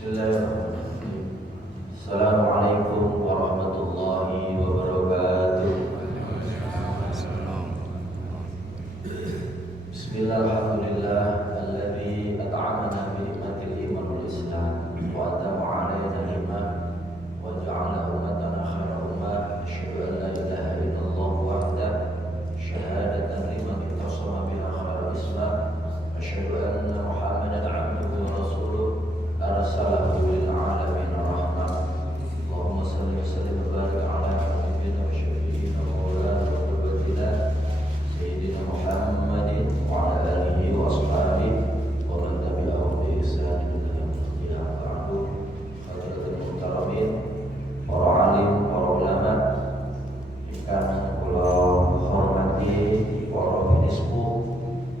Bismillahirrahmanirrahim. Assalamualaikum warahmatullahi wabarakatuh. Bismillahirrahmanirrahim. Alladzi at'amana bi nikmatil iman wal islam wa atama 'alaina ni'mah wa ja'ala ummatana khairan ummah. Asyhadu an la ilaha illallah wahdahu syahadatan liman ikhtasama biha khairal islam. Asyhadu anna Muhammadan 'abduhu wa rasuluh arsalahu lil 'alamin rahmah. Allahumma shalli wa sallim wa barik 'ala nabiyyina wa syafi'ina wa maulana wa qurbatina sayyidina Muhammadin wa 'ala alihi wa ashabihi wa man tabi'ahum bi ihsan ila yaumil qiyamah. Ba'du. Hadirin muhtaramin, para alim, para ulama ingkang kula hormati, para binisbu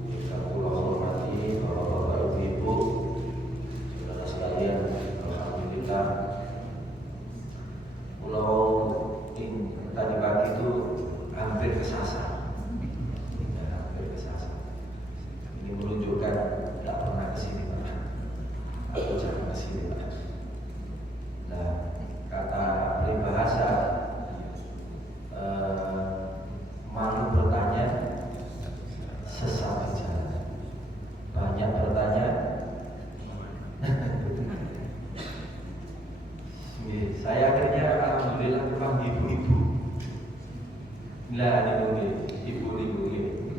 ingkang kula hormati, para bapak ibu, saudara sekalian, alhamdulillah pulau tadi pagi itu hampir kesasar. Hampir kesasar. Ini menunjukkan tidak pernah kesini Pak. Atau jangan kesini Pak. Nah, kata peribahasa malu bertanya, sesat berjalan. Banyak bertanya. Saya akhirnya alhamdulillah memang ibu-ibu. Lah ibu-ibu ini.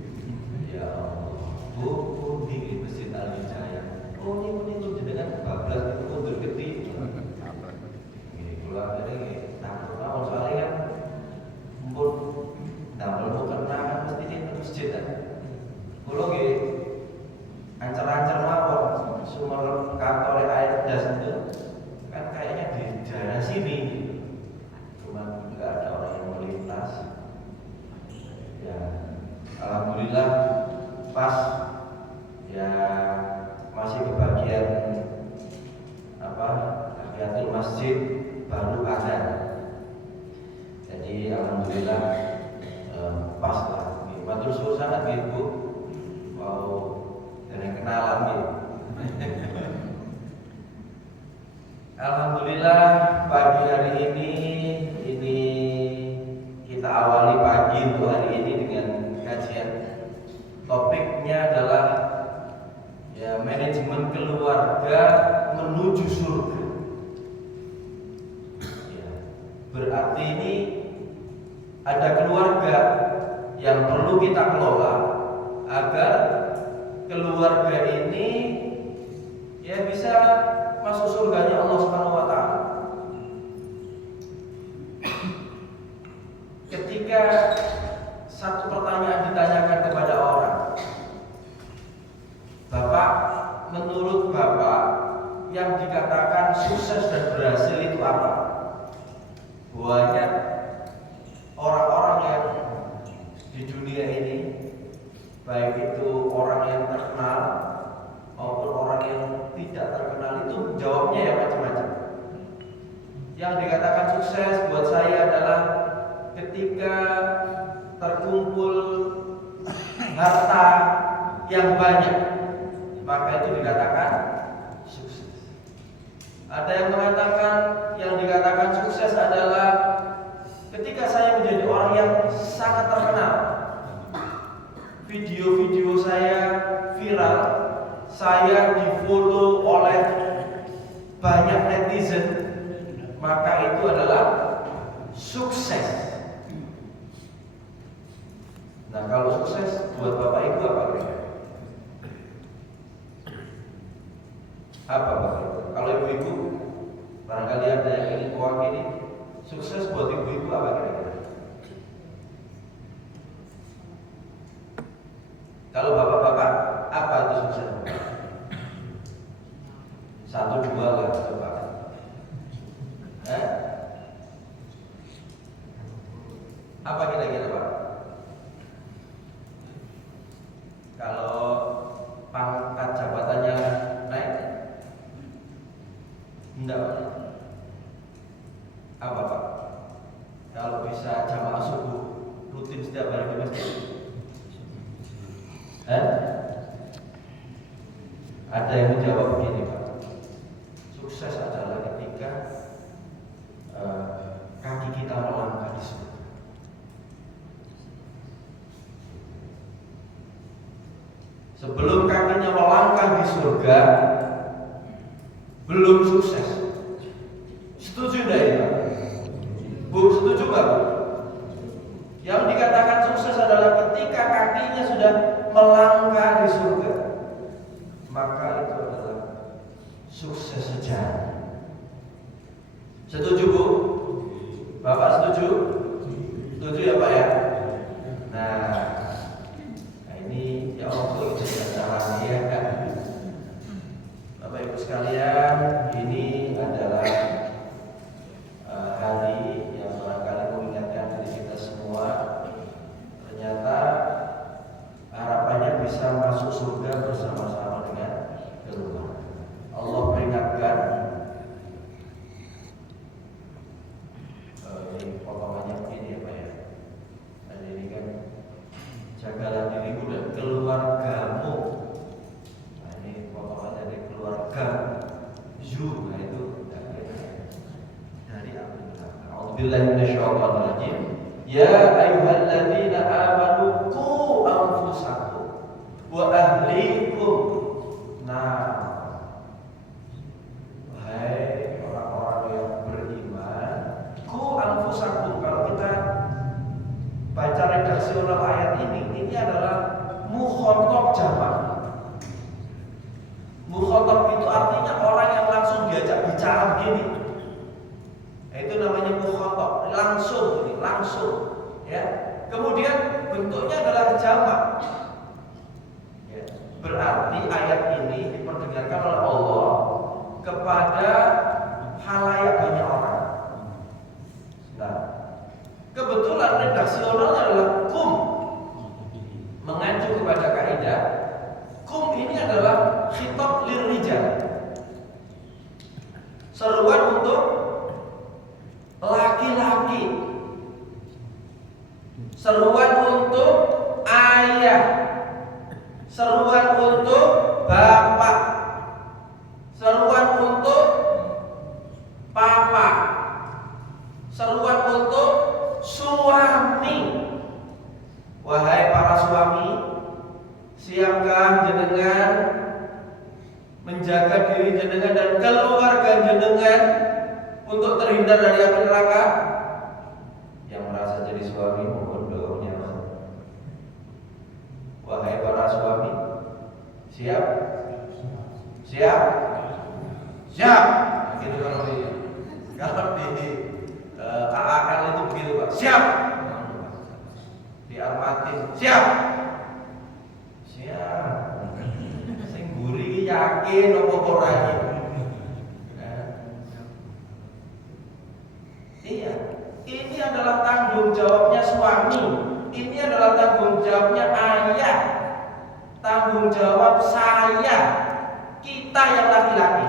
Ya Allah. Bu di Masjid Al-Hidayah. Oh ini jenengan bablas itu mundur gede. Ini keluar dari takut awal soalnya kan mumpun damel bukan kan mesti di masjid kan. Kulo nggih ancer-ancer mawon sumber kantor air das itu kan kayaknya di daerah sini, cuma nggak ada orang yang melintas. Ya, alhamdulillah pas ya masih kebagian tahiyatul masjid baru ada. Jadi alhamdulillah pas lah. Matur suwun sangat Bu. Mau dengan kenalan gitu. Alhamdulillah pagi hari ini kita awali pagi untuk hari ini dengan kajian. Topiknya adalah ya manajemen keluarga menuju surga. Ya, berarti ini ada keluarga yang perlu kita kelola agar keluarga ini ya bisa masuk surganya Allah Subhanahu wa taala. Ketika satu pertanyaan ditanyakan kepada orang, Bapak, menurut Bapak yang dikatakan sukses dan berhasil itu apa? Banyak orang-orang yang di dunia ini, baik itu orang yang terkenal maupun orang yang tidak terkenal, itu jawabnya ya macam-macam. Yang dikatakan sukses buat saya adalah ketika terkumpul harta yang banyak, maka itu dikatakan sukses. Ada yang mengatakan yang dikatakan sukses adalah ketika saya menjadi orang yang sangat terkenal, video-video saya viral, saya difoto oleh banyak netizen, maka itu adalah sukses. Nah, kalau sukses buat Bapak Ibu apa kira-kira? Apa Bapak Ibu? Kalau ibu-ibu barangkali ada yang ingin mewakili, sukses buat ibu-ibu apa kira-kira? Kalau bapak-bapak, apa itu sukses? Satu dua lah coba. Apa kira-kira Pak? Kalau pangkat jabatannya naik, enggak Pak? Apa Pak? Kalau bisa jamaah subuh rutin setiap hari di masjid, ada yang menjawab begini Pak, sukses adalah ketika kaki kita melangkah di surga. Sebelum kakinya melangkah di surga, belum sukses. Setuju tidak ya? Bu, setuju nggak Bu? Yang dikatakan sukses adalah ketika kakinya sudah melangkah di surga, maka itu adalah sukses sejati. Setuju Bu? Bapak setuju? Setuju ya Pak ya? Nah ini ya Allah itu caranya ya kan. Bapak Ibu sekalian, ini adalah hari yang barangkali mengingatkan diri kita semua. Ternyata harapannya bisa masuk surga bersama-sama dengan keluarga. Allah peringatkan, ini potongannya begini ya Pak ya. Dan ini kan jagalah dirimu dan keluargamu. Nah ini potongan dari keluarga zu, nah itu dari api neraka. A'udzubillahi minasyaitonirrajim. Ya ayyuhalladzina amanu qu anfusakum wa ahlikum. Nah, wahai orang-orang yang beriman, qu anfusakum. Kalau kita baca redaksi ulang ayat ini adalah mukhatab jamak. Mukhatab itu artinya orang yang langsung diajak bicara begini. Nah, itu namanya mukhatab, langsung ya. Kemudian bentuknya adalah jamak. Ya. Berarti ayat ini diperdengarkan oleh Allah kepada khalayak banyak orang. Nah, kebetulan redaksionalnya adalah kum, mengacu kepada kaidah. Kum ini adalah khitab lirrijal, seruan untuk laki-laki, seruan untuk ayah, seruan untuk bapak, seruan untuk papa, seruan untuk suami. Wahai para suami, siapkah jenengan menjaga diri jenengan dan keluarga jenengan untuk terhindar dari api neraka? Yang merasa jadi suami mohon doanya. Wahai para suami, siap? Siap? Siap. Gitu kalau di AAL itu begitu Pak. Siap. Di Armatin siap. Siap. Sing mburi yakin apa ora iki? Iya, ini adalah tanggung jawabnya suami. Ini adalah tanggung jawabnya ayah. Tanggung jawab saya, kita yang laki-laki,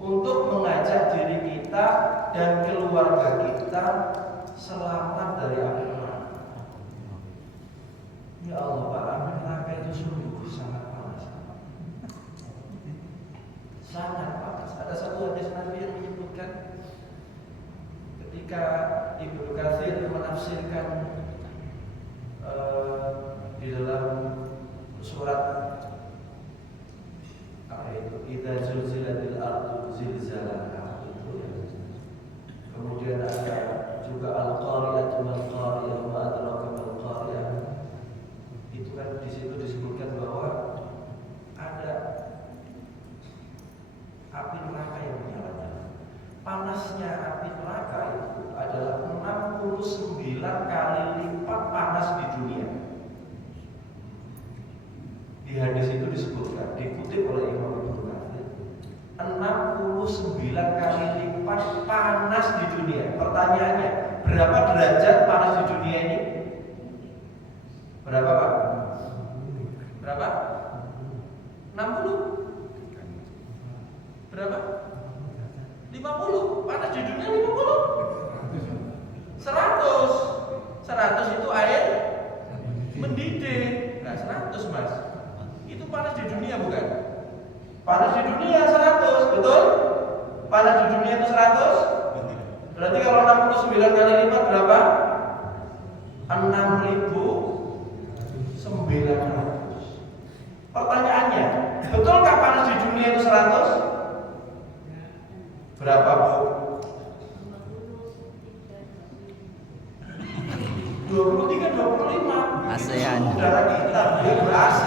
untuk mengajak diri kita dan keluarga kita selamat dari api neraka. Ya Allah, Pak, api neraka itu sungguh sangat panas. Sangat panas. Ada satu hadis Nabi yang menyebutkan ketika Ibnu Katsir menafsirkan di dalam surat apa itu, idza zulzilatil ardu zilzalaha, itu ya. Kemudian ada juga al-qariyatu mal qariyah wa adraka mal qariyah. Itu kan di situ disebutkan bahwa ada api neraka yang menyala-nyala. Panasnya api neraka itu adalah 69 kali lipat panas di dunia. Di hadis itu disebutkan, dikutip oleh Imam Ibnu Katsir, 69 kali lipat panas di dunia. Pertanyaannya, berapa derajat panas di dunia ini? Berapa Pak? Berapa? 60? Berapa? 50? Panas di dunia 50? 100? 100 itu air mendidih. Nah 100 Mas, itu panas di dunia bukan? Panas di dunia 100, betul? Panas di dunia itu 100. Berarti kalau 69 kali lipat berapa? 6.900. Pertanyaannya, betulkah panas di dunia itu 100? Berapa, Bu? 23, 25. ASEAN. Udara kita, dia ber-AC.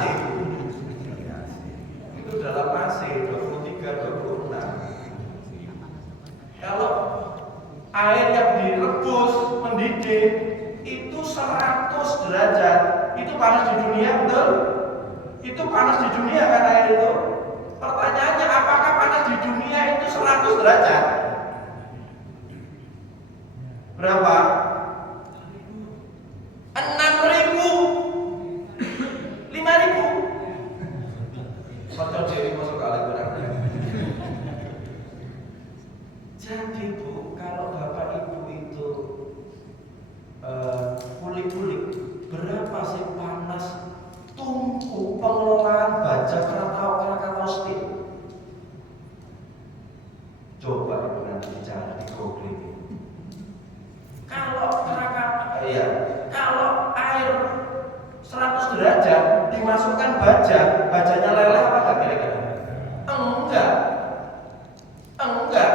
Itu dalam AC, 23, 26. Kalau air yang direbus, mendidih, itu 100 derajat. Itu panas di dunia, betul? Itu panas di dunia kan air itu? Pertanyaannya, apakah panas di dunia itu 100 derajat? Berapa? 6.000, 5.000. Kocok dewi masuk kali kurang. Jadi Bu, kalau Bapak Ibu itu kulik-kulik, berapa sih panas tungku pengelolaan baja Krakatau Steel? Coba Ibu nanti bicara di googling. Kalau kalau air 100 derajat dimasukkan bajanya leleh apa enggak kira-kira? Enggak,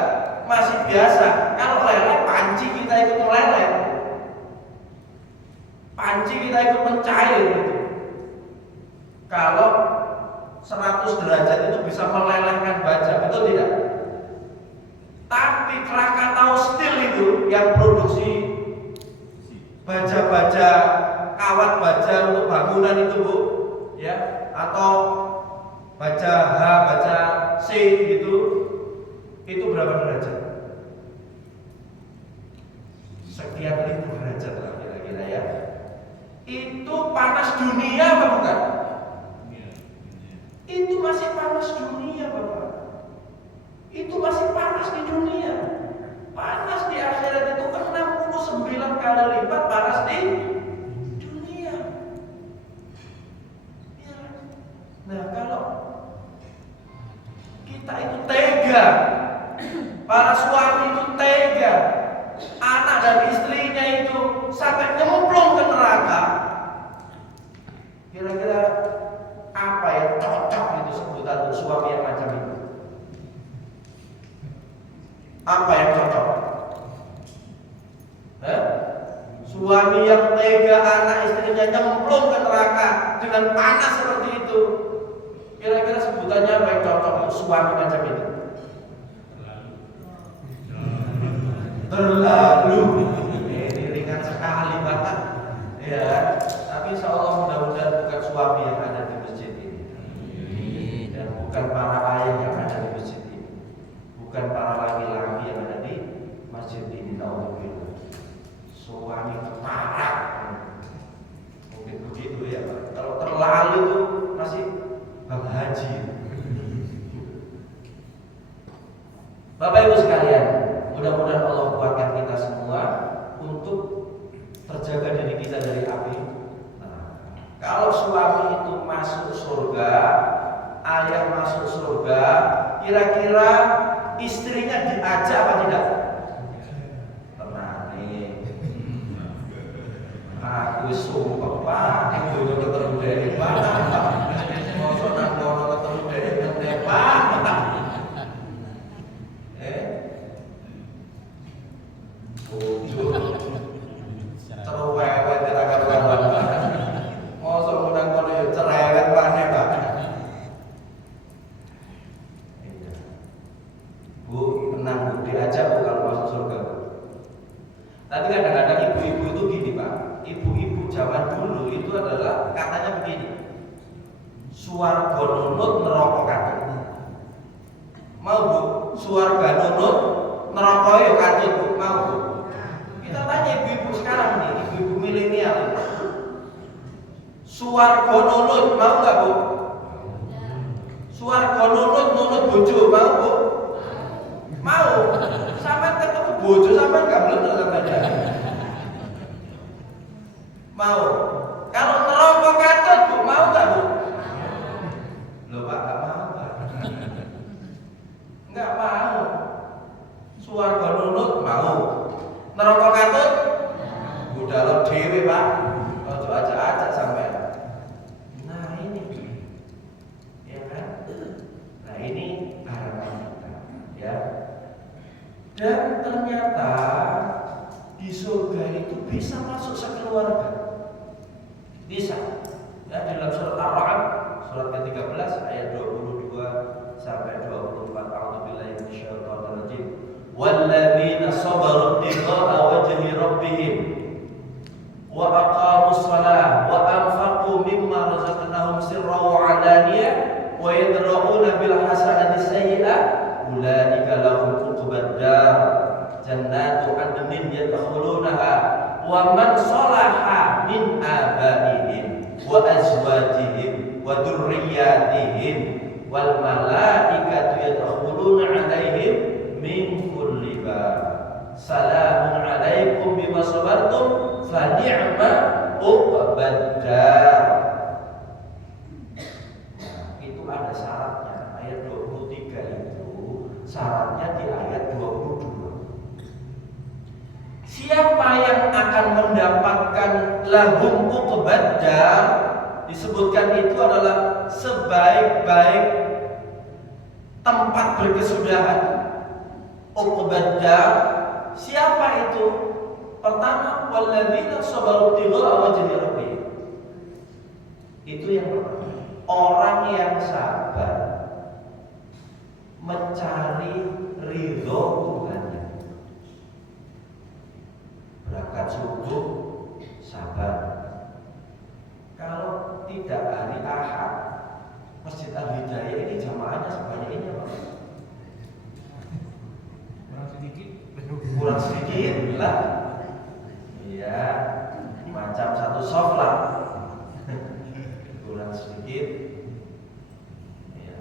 masih biasa. Kalau leleh, panci kita ikut meleleh, panci kita ikut mencair. Kalau 100 derajat itu bisa melelehkan baja, betul tidak? Tapi Krakatau Steel itu yang produksi baja-baja, kawat baja untuk bangunan itu Bu, ya, atau baja H, baja C gitu, itu berapa derajat? Sekian ribu derajat lah kira-kira ya. Itu panas dunia apa bukan? Itu masih panas dunia Bapak. Itu masih panas di dunia. Panas di akhirat itu 69 kali lipat panas di dunia. Ya. Nah, kalau kita itu tega, para suami itu tega, anak dan istrinya itu sampai nyemplung ke neraka, kira-kira apa yang cocok itu sebutan untuk suami yang macam itu? Apa yang cocok? Suami yang tega anak istrinya nyemplung ke neraka dengan panas seperti itu, kira-kira sebutannya apa yang cocok untuk suami macam itu? Terlalu. Ini ringan sekali Bapak. Ya, tapi insya Allah mudah-mudahan bukan suami yang ada di masjid ini, dan bukan para ayah yang ada di masjid ini, bukan para laki-laki yang ada di masjid ini. Nauzubillah. Suami parah. Mungkin begitu ya Pak. Kalau terlalu itu masih Bang Haji. Bapak Ibu sekalian, mudah-mudahan Allah kuatkan kita semua untuk terjaga diri kita dari api. Kalau suami itu masuk surga, ayah masuk surga, kira-kira istrinya diajak apa tidak? Tenang nih, aku sumpah Pak, ibu ketemu dari mana Pak? Mau nang kono ketemu dari mana Pak? Ujur cerewet kira-kira mosok ngundang kono yo cerewet maneh Pak. Bu, tenang Bu, diajak Bu kalau masuk surga. Tapi kadang-kadang ibu-ibu itu gini Pak, ibu-ibu zaman dulu itu adalah katanya begini, suarga nunut neraka katut. Mau Bu, suarga nunut neraka yo katut Bu, mau Bu? Kita tanya ibu-ibu sekarang nih, ibu-ibu milenial, suarga nunut mau nggak Bu? Suarga nunut bojo mau Bu? Mau. Sampai ketemu bojo sampai nggak bener sampai. Mau. Kalau neraka katut Bu, mau nggak Bu? Loh Pak, nggak mau Pak. Dan ternyata di surga itu bisa masuk sekeluarga. Bisa. Ya, di dalam surat Ar-Ra'd, surat ke-13 ayat 22 sampai 24. A'udzubillahi minasyaitonir rajim. Walladzina sabaru ibtigha'a wajhi rabbihim wa aqamus shalah wa anfaqu mimma razaqnahum sirran wa 'alaniyah wa yadra'una bil hasanati sayyi'ah ulaika lahum uqbad dar jannatu 'adnin yadkhulunaha wa man salaha min abaihim wa azwajihim wa dzurriyyatihim wal malaikatu yadkhuluna 'alaihim min kulli bab salamun 'alaikum bima sabartum fa ni'ma uqbad dar. Itu ada syaratnya. Ayat 23 itu syaratnya di ayat 22. Siapa yang akan mendapatkan lahum uqbad dar, disebutkan itu adalah sebaik-baik tempat berkesudahan. Uqbad dar, siapa itu? Pertama, walladzina sabaru ibtigha'a wajhi rabbihim. Itu yang pertama. Orang yang sabar mencari ridho Tuhannya. Berangkat subuh sabar. Kalau tidak hari Ahad, Masjid Al-Hidayah ini jamaahnya sebanyak ini apa? Kurang sedikit lah. Iya, macam satu soft lah. Kurang sedikit. Ya.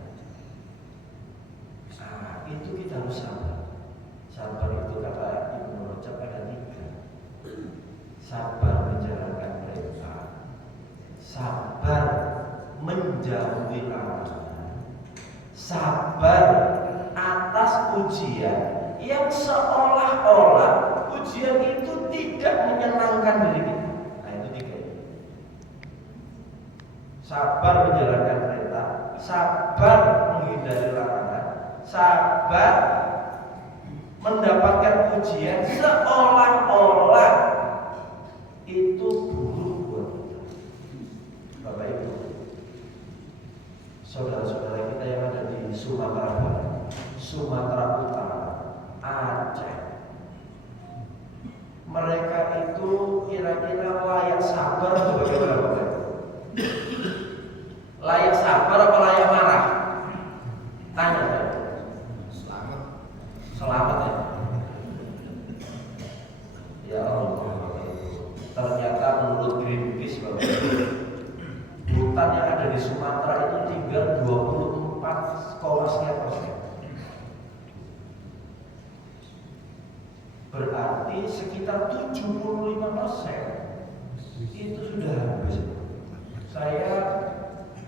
Nah, itu kita harus sabar. Sabar itu kata Ibnu Rajab ada 3. Sabar menjalankan perintah, sabar menjauhi larangan, sabar atas ujian yang seolah-olah ujian itu tidak menyenangkan diri kita. Nah, itu 3. Sabar menjalankan perintah, sabar menghindari larangan, sabar mendapatkan ujian seolah-olah itu buruk buat kita. Bapak Ibu, saudara-saudara kita yang ada di Sumatera Barat, Sumatera Utara, Aceh, mereka itu kira-kira layak sabar atau bagaimana Bapak? Layak sabar apa layak marah? Tanya saya. Selamat ya. Ya Allah. Ternyata menurut Greenpeace Bapak, hutan yang ada di Sumatera itu tinggal 24,sekian%. Berarti sekitar 75% itu sudah habis. Saya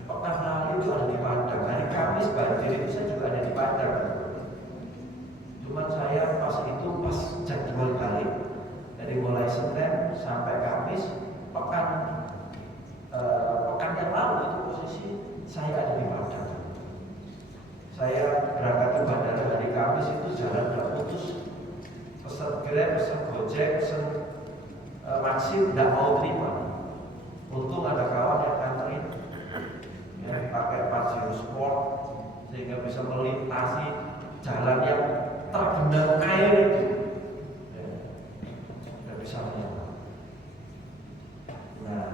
pekan lalu itu ada di Padang. Hari Kamis banjir itu saya juga ada di Padang. Cuman saya pas jadwal balik dari mulai Senin sampai Kamis pekan yang lalu itu posisi saya ada di Padang. Saya berangkat ke bandara hari Kamis itu jalan udah putus. Pesan Grab, pesan Gojek, pesan Maxim tidak mau terima. Untung ada kawan yang nganterin, ya, pakai Pajero Sport sehingga bisa melintasi jalan yang tergenang air itu. Ya, tidak bisa menyala. Nah,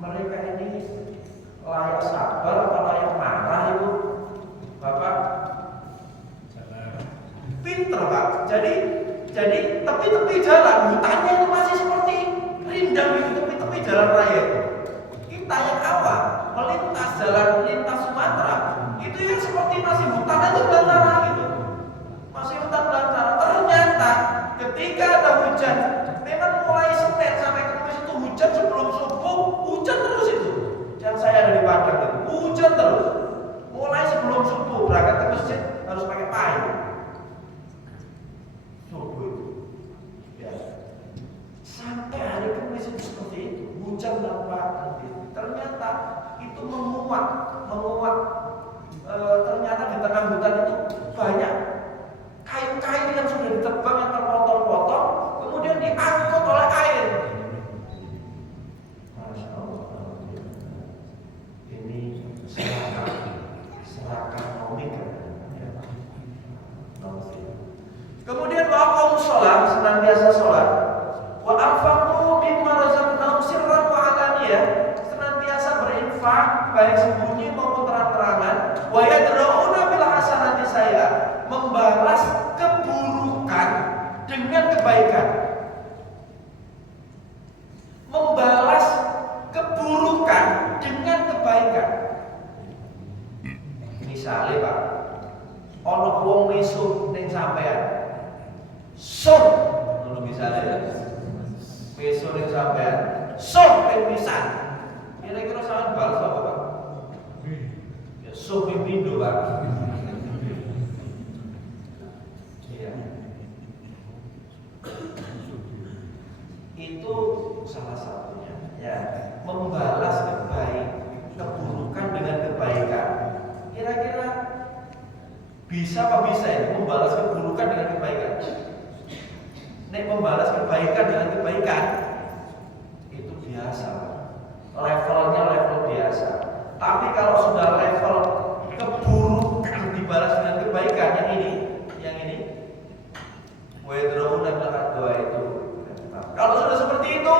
mereka ini layak sabar apa layak marah itu, Bapak? Pinter Pak. Jadi tepi-tepi jalan hutannya itu masih seperti rindang di tepi-tepi jalan raya itu. Kita yang awal melintas jalan lintas Sumatera itu yang seperti masih hutan itu belantara gitu. Masih hutan belantara. Ternyata ketika ada hujan, memang mulai Senin sampai Kamis itu hujan sebelum subuh, hujan terus itu. Yang saya ada di Padang itu hujan terus. Mulai sebelum subuh berangkat ke masjid harus pakai payung. Sampai hari Kamis itu seperti itu, hujan tanpa henti. Ternyata itu menguat. Ternyata di tengah hutan itu Misalnya Pak, ono wong mesum ning sampean. Sun, ngono misalnya ya. Mesum ning sampean. Sun ping pisan. Kira-kira sampean balas apa Pak? Ya sun ping pindho Pak. Iya. Itu salah satunya ya, membalas keburukan dengan kebaikan. Kira-kira bisa apa bisa ya membalas keburukan dengan kebaikan? Nek membalas kebaikan dengan kebaikan itu biasa, levelnya level biasa. Tapi kalau sudah level keburukan dibalas dengan kebaikan, yang ini, wedrona doa itu. Kalau sudah seperti itu,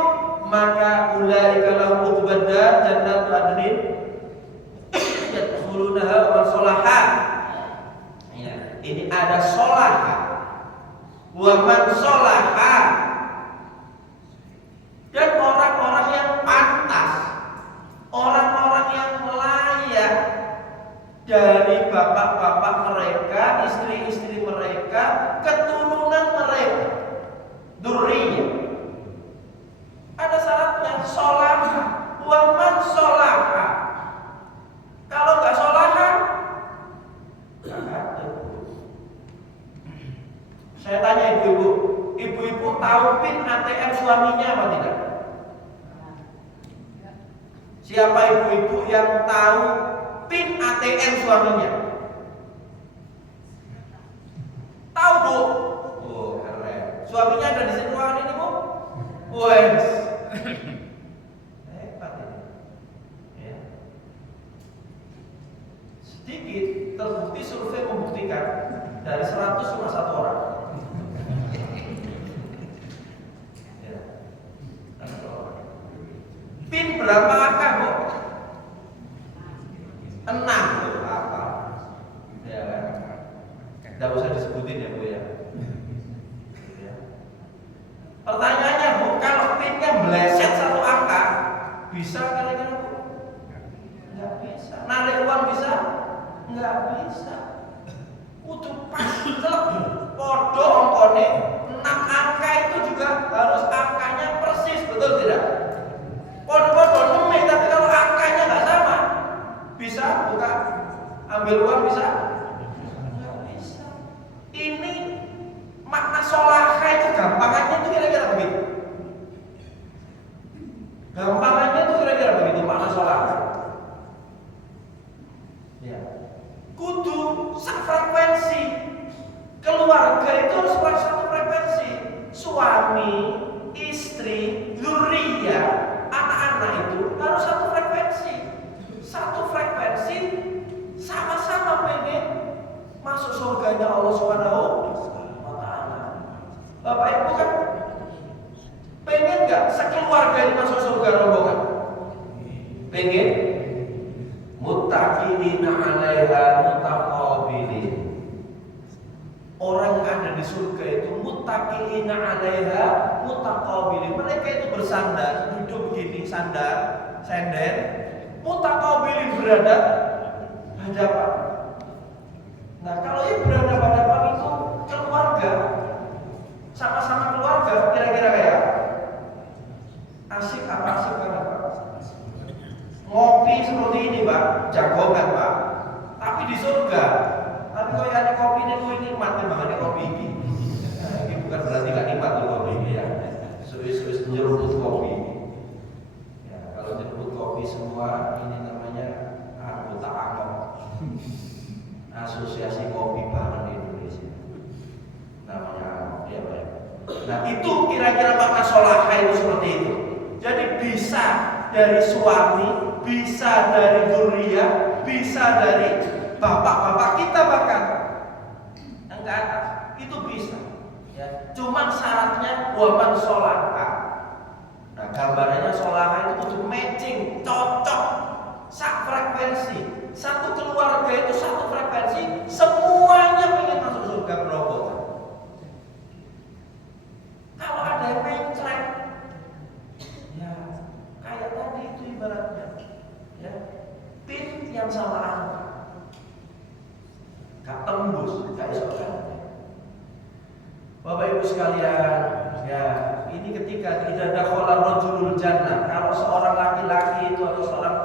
maka ulaika lahum utbaddan jannatu adnin yadkhulunaha wa sholaha. Ya, ini ada sholaha. Wa man sholaha. Dan orang-orang yang pantas, orang-orang yang layak dari bapak-bapak mereka, istri-istri mereka, keturunan mereka, dzurriyyah. Ada syaratnya, sholaha, wa man sholaha. Kalau nggak sholaha, nggak ada. Saya tanya ibu-ibu tahu PIN ATM suaminya apa tidak? Siapa ibu-ibu yang tahu PIN ATM suaminya? Tahu Bu? Oh keren. Suaminya ada di sini ruangan ini Bu? Wes. Hebat ini. Ya. Sedikit terbukti survei membuktikan dari 100 cuma 1 orang. Ya. 1 orang. PIN berapa angka Bu? 6 Bu, apa? Ya kan? Tidak usah disebutin ya Bu ya. Pertanyaannya Bu, kalau PIN-nya meleset 1 angka, bisa kira-kira Bu? Nggak bisa. Narik uang bisa? Nggak bisa. Kudu pas celep podo ongkone 6 angka itu juga harus angkanya persis, betul tidak? Podo-podo nemeh, tapi kalau angkanya nggak sama, bisa buka ambil uang bisa? Nggak bisa. Ini makna sholaha itu gampangannya itu kira-kira begitu. Gampangannya itu kira-kira begitu makna sholaha. Ya. Kudu sefrekuensi. Keluarga itu harus satu frekuensi. Suami, istri, dzurriyyah, anak-anak itu harus satu frekuensi. Satu frekuensi, sama-sama pengen masuk surganya Allah Subhanahu. Bapak Ibu kan pengen nggak sekeluarga ini masuk surga rombongan? Pengen? Muttaqina 'alaiha mutaqabilin. Orang yang ada di surga itu muttaqina 'alaiha mutaqabilin. Mereka itu bersandar, duduk begini, sandar, sender, mutaqabilin berhadap hadapan. Nah, kalau yang berhadapan hadapan itu keluarga, sama-sama keluarga, kira-kira kayak asik apa asik banget Pak? Ngopi seperti ini Pak, jagongan Pak. Tapi di surga, tapi kalau ada kopi ini nikmat banget kopi ini. Nah, ini bukan berarti gak nikmat tuh kopi ini ya. Suwis-suwis nyeruput kopi. Ya, kalau nyeruput kopi semua ini namanya anggota AMOK, Asosiasi Kopi Bareng Indonesia. Namanya AMOK ya Pak. Nah itu kira-kira makna sholaha itu seperti itu. Jadi bisa dari suami, bisa dari dzurriyyah, bisa dari bapak-bapak kita bahkan yang ke atas itu bisa. Ya, cuman syaratnya waman sholaha. Nah gambarannya sholaha itu kudu matching, cocok, sak frekuensi. Satu keluarga itu satu frekuensi, semuanya pengen masuk surga berobotan. Kalau ada yang mencret, ya kayak tadi itu ibaratnya, ya PIN yang salah angka. tembus, gak iso kan. Bapak Ibu sekalian, ya ini ketika tidak ada kholar rajulul jannah, kalau seorang laki-laki itu atau seorang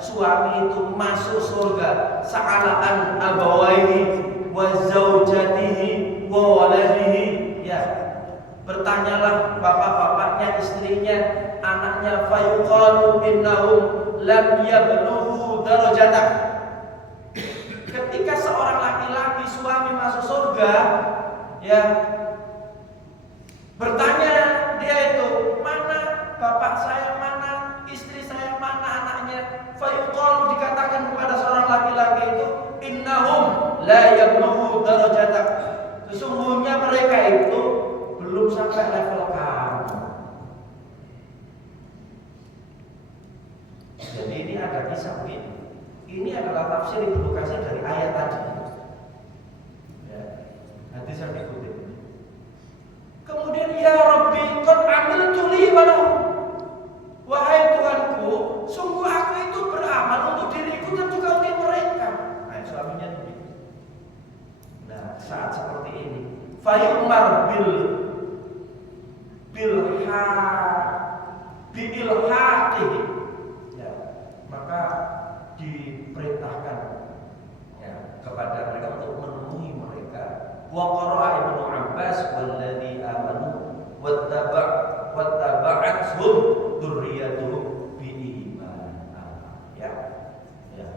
suami itu masuk surga, sa'alaan abawaihi wa zaujatihi wa waladihi, ya bertanyalah bapak-bapaknya, istrinya, anaknya, fayuqalu innahum lam yablughu darajatak. Ketika seorang laki-laki suami masuk surga, ya bertanya dia itu, mana bapak saya, mana istri saya, mana anaknya. Fayuqalu, dikatakan kepada seorang laki-laki itu, innahum la yablughu darajatak, sesungguhnya mereka itu belum sampai level kamu. Jadi ini ada kisah begini. Ini adalah tafsir Ibnu Katsir dari ayat tadi. Ya, nanti saya dikutip. Kemudian ya Rabbi qad amiltu li wa lahum. Wahai Tuhanku, sungguh aku itu beramal untuk diriku dan juga untuk mereka. Nah, suaminya begitu. Nah, saat seperti ini, fayumar bilhaqih, ya, maka diperintahkan, ya, kepada mereka untuk menemui mereka. Wa qara'a Ibnu Abbas walladzi amanu wattaba'athum dzurriyyatuhum biiman. Ya. Ya.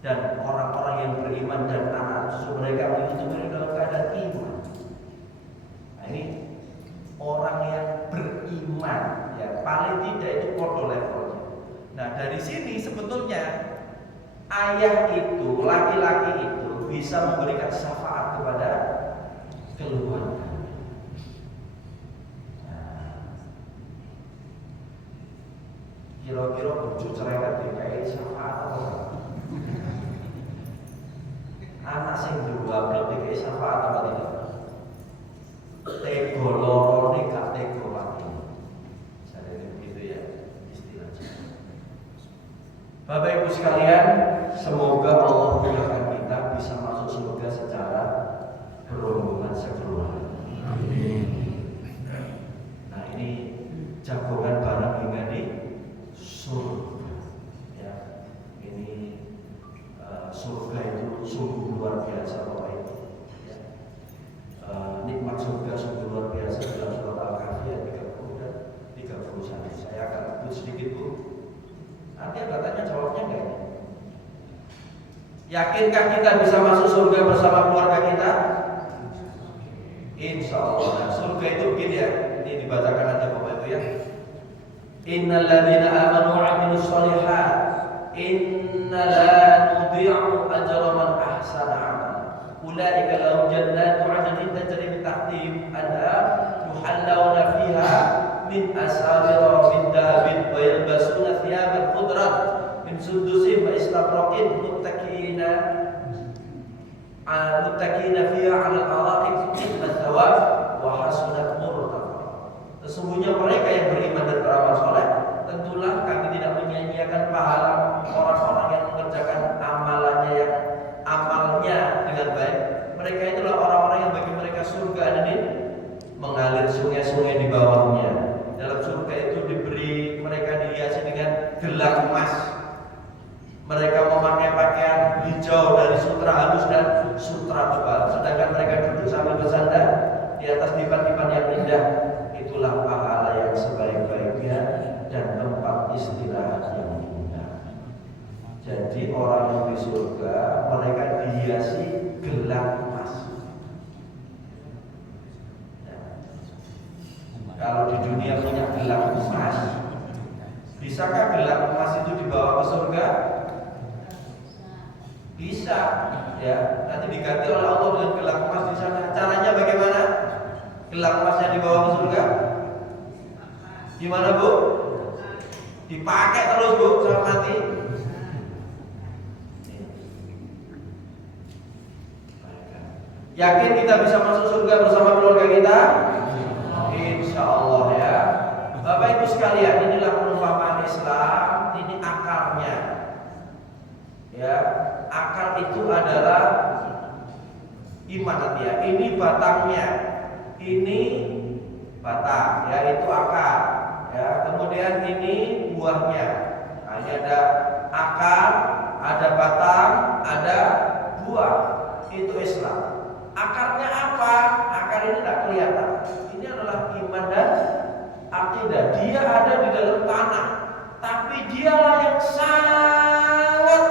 Dan orang-orang yang beriman dan anak cucu mereka mengikuti mereka dalam keadaan iman. Nah, ini orang yang beriman, ya, paling tidak itu podo levelnya. Nah, dari sini sebetulnya ayah itu, laki-laki itu bisa memberikan syafaat kepada keluarga. Nah, kira-kira bojo cerai kan dikai syafaat apa? Anak sing dua belum dikai syafaat apa tidak? Tego loro nek gak tego lagi. Sadene begitu ya istilahnya. Bapak Ibu sekalian, semoga Allah mudahkan kita bisa masuk surga secara berombongan sekeluarga. Amin. Nah, ini jagongan barang hingga di surga. Ya, ini surga itu sungguh luar biasa Bapak Ibu. Ya. Nikmat surga sungguh luar biasa dalam surat Al-Kahfi ayat 30 dan 31. Saya akan sebut sedikit Bu. Nanti ada tanya jawabnya enggak ini? Yakinkah kita bisa masuk surga bersama keluarga kita? Insya Allah. Nah, surga itu begini ya. Ini dibacakan aja Bapak Ibu ya. Innal ladzina amanu wa 'amilus sholihat inna la nudhi'u ajra man ahsana 'amala. Ulaika lahum jannatu 'adnin tajri min tahtihim al-anhar yuhallawna fiha min asawira min dhahabin wa yalbasuna thiyaban khudran min sundusin wa istabraqin muttaqina fiha 'ala al-ara'ik ni'mat thawab wa hasunat murtafaqa. Sesungguhnya mereka yang beriman dan beramal saleh, tentulah kami tidak menyia-nyiakan pahala orang-orang yang mengerjakan amalnya dengan baik. Mereka itulah orang-orang yang bagi mereka surga ada di mengalir sungai-sungai di bawahnya. Dalam surga itu diberi, mereka dihiasi dengan gelang emas. Mereka memakai pakaian hijau dari sutra halus dan sutra tebal. Sedangkan mereka duduk sambil bersandar di atas dipan-dipan yang indah. Itulah pahala yang sebaik-baiknya dan tempat istirahat yang indah. Jadi orang yang di surga mereka dihiasi gelang emas. Kalau di dunia punya gelang emas, bisakah gelang emas itu dibawa ke surga? Bisa, ya. Nanti diganti oleh Allah dengan gelang emas di sana. Caranya bagaimana? Gelang emasnya dibawa ke surga? Gimana Bu? Dipakai terus Bu sampai mati. Yakin kita bisa masuk surga bersama keluarga kita? Insya Allah ya. Bapak Ibu sekalian, inilah perumpamaan Islam, ini akarnya. Ya, akar itu adalah iman nanti ya. Ini batangnya, ini batang, ya itu akar. Ya, kemudian ini buahnya. Nah, ini ada akar, ada batang, ada buah. Itu Islam. Akarnya apa? Akar ini tidak kelihatan. Ini adalah iman dan akidah. Dia ada di dalam tanah, tapi dialah yang sangat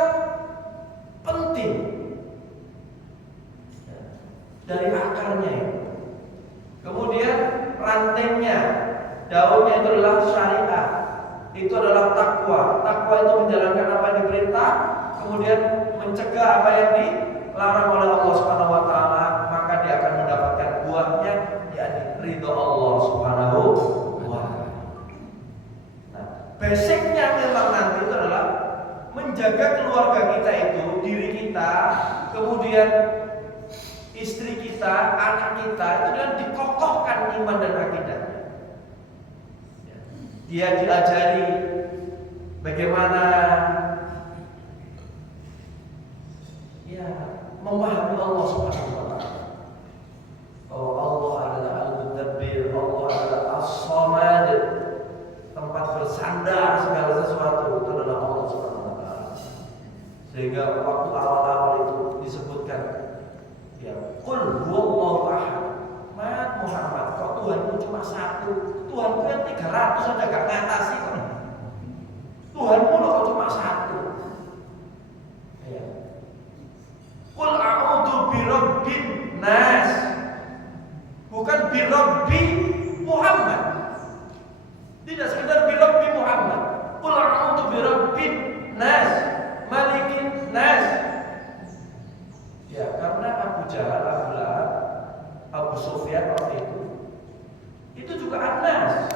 penting dari akarnya itu. Kemudian rantainya, daunnya itu adalah syariat. Itu adalah takwa. Takwa itu menjalankan apa yang diperintah, kemudian mencegah apa yang dilarang oleh Allah Subhanahu wa taala, maka dia akan mendapatkan buahnya, yakni ridho Allah Subhanahu wa taala. Nah, basicnya memang nanti itu adalah menjaga keluarga kita itu, diri kita, kemudian istri kita, anak kita itu dengan dikokohkan iman dan akidahnya. Dia diajari bagaimana ya memahami Allah Subhanahu wa taala. Oh, Allah adalah Al-Mudabbir, Allah adalah As-Samad. Tempat bersandar segala sesuatu itu adalah Allah Subhanahu wa taala. Sehingga waktu awal-awal itu disebutkan ya, qul huwallahu ahad. Muhammad, kok Tuhanmu cuma satu? Tuhanku yang 300 saja gak ngatasi kok. Tuhanmu loh kok cuma satu. Ya. Qul a'udzu birabbin nas. Bukan birabbi Muhammad. Tidak sekedar birabbi Muhammad. Qul a'udzu birabbin nas, malikin nas. Ya, karena Abu Jahal, Abu Lahab, Abu Sufyan waktu itu juga An-Nas.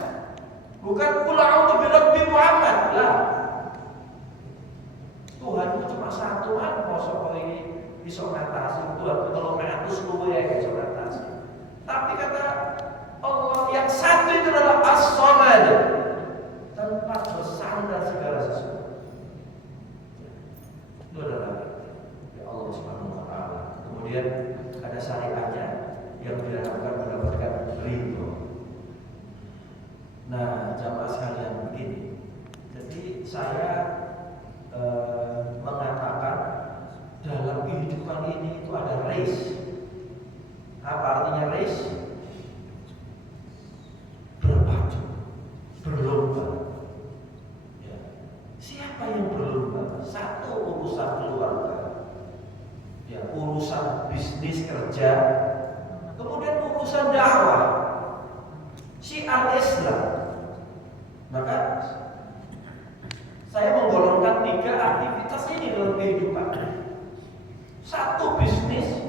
Bukan qul a'udzu birabbi Muhammad lah. Tuhanmu cuma satu kan, kosok ini bisa ngatasi. Tuhan kalau 100 luwe ya bisa ngatasi. Tapi kata Allah yang satu itu adalah As-Samad, tempat bersandar segala sesuatu. Itu adalah ya Allah Subhanahu wa taala. Kemudian ada syariatnya yang diharapkan mendapatkan ridho. Nah, jamaah sekalian begini. Jadi saya mengatakan dalam kehidupan ini itu ada race. Apa artinya race? Berpacu, berlomba. Ya. Siapa yang berlomba? Satu urusan keluarga, ya urusan bisnis kerja, kemudian urusan dakwah, syiar Islam. Maka saya menggolongkan 3 aktivitas ini dalam kehidupan. Satu bisnis,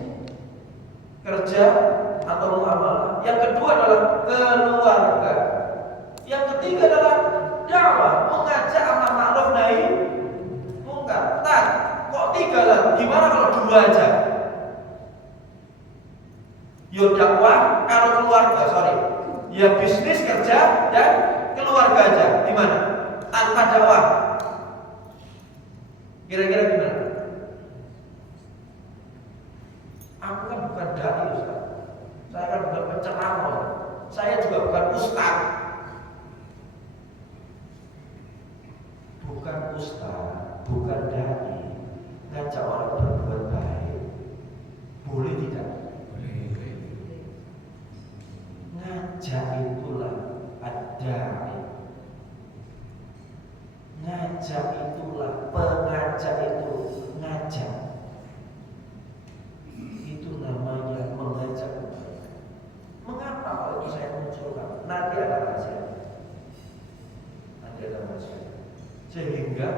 kerja atau muamalah. Yang kedua adalah keluarga. Yang ketiga adalah dakwah, mengajak amar ma'ruf nahi munkar. Nah, kok 3 lah? Gimana kalau 2 aja? Yo dakwah, kalau keluarga, ya bisnis, kerja, dan keluarga aja. Gimana? Tanpa dakwah. Kira-kira gimana? Aku kan bukan dai, Ustaz. Saya kan bukan penceramah. Saya juga bukan ustaz. Bukan ustaz, bukan dai. Ngajak orang berbuat baik. Boleh tidak? Ngajak itulah ad-da'i. Ngajak itulah, pengajak itu ngajak. Itu namanya mengajak kebaikan. Mengapa kalau itu saya munculkan? Nanti ada rahasia. Sehingga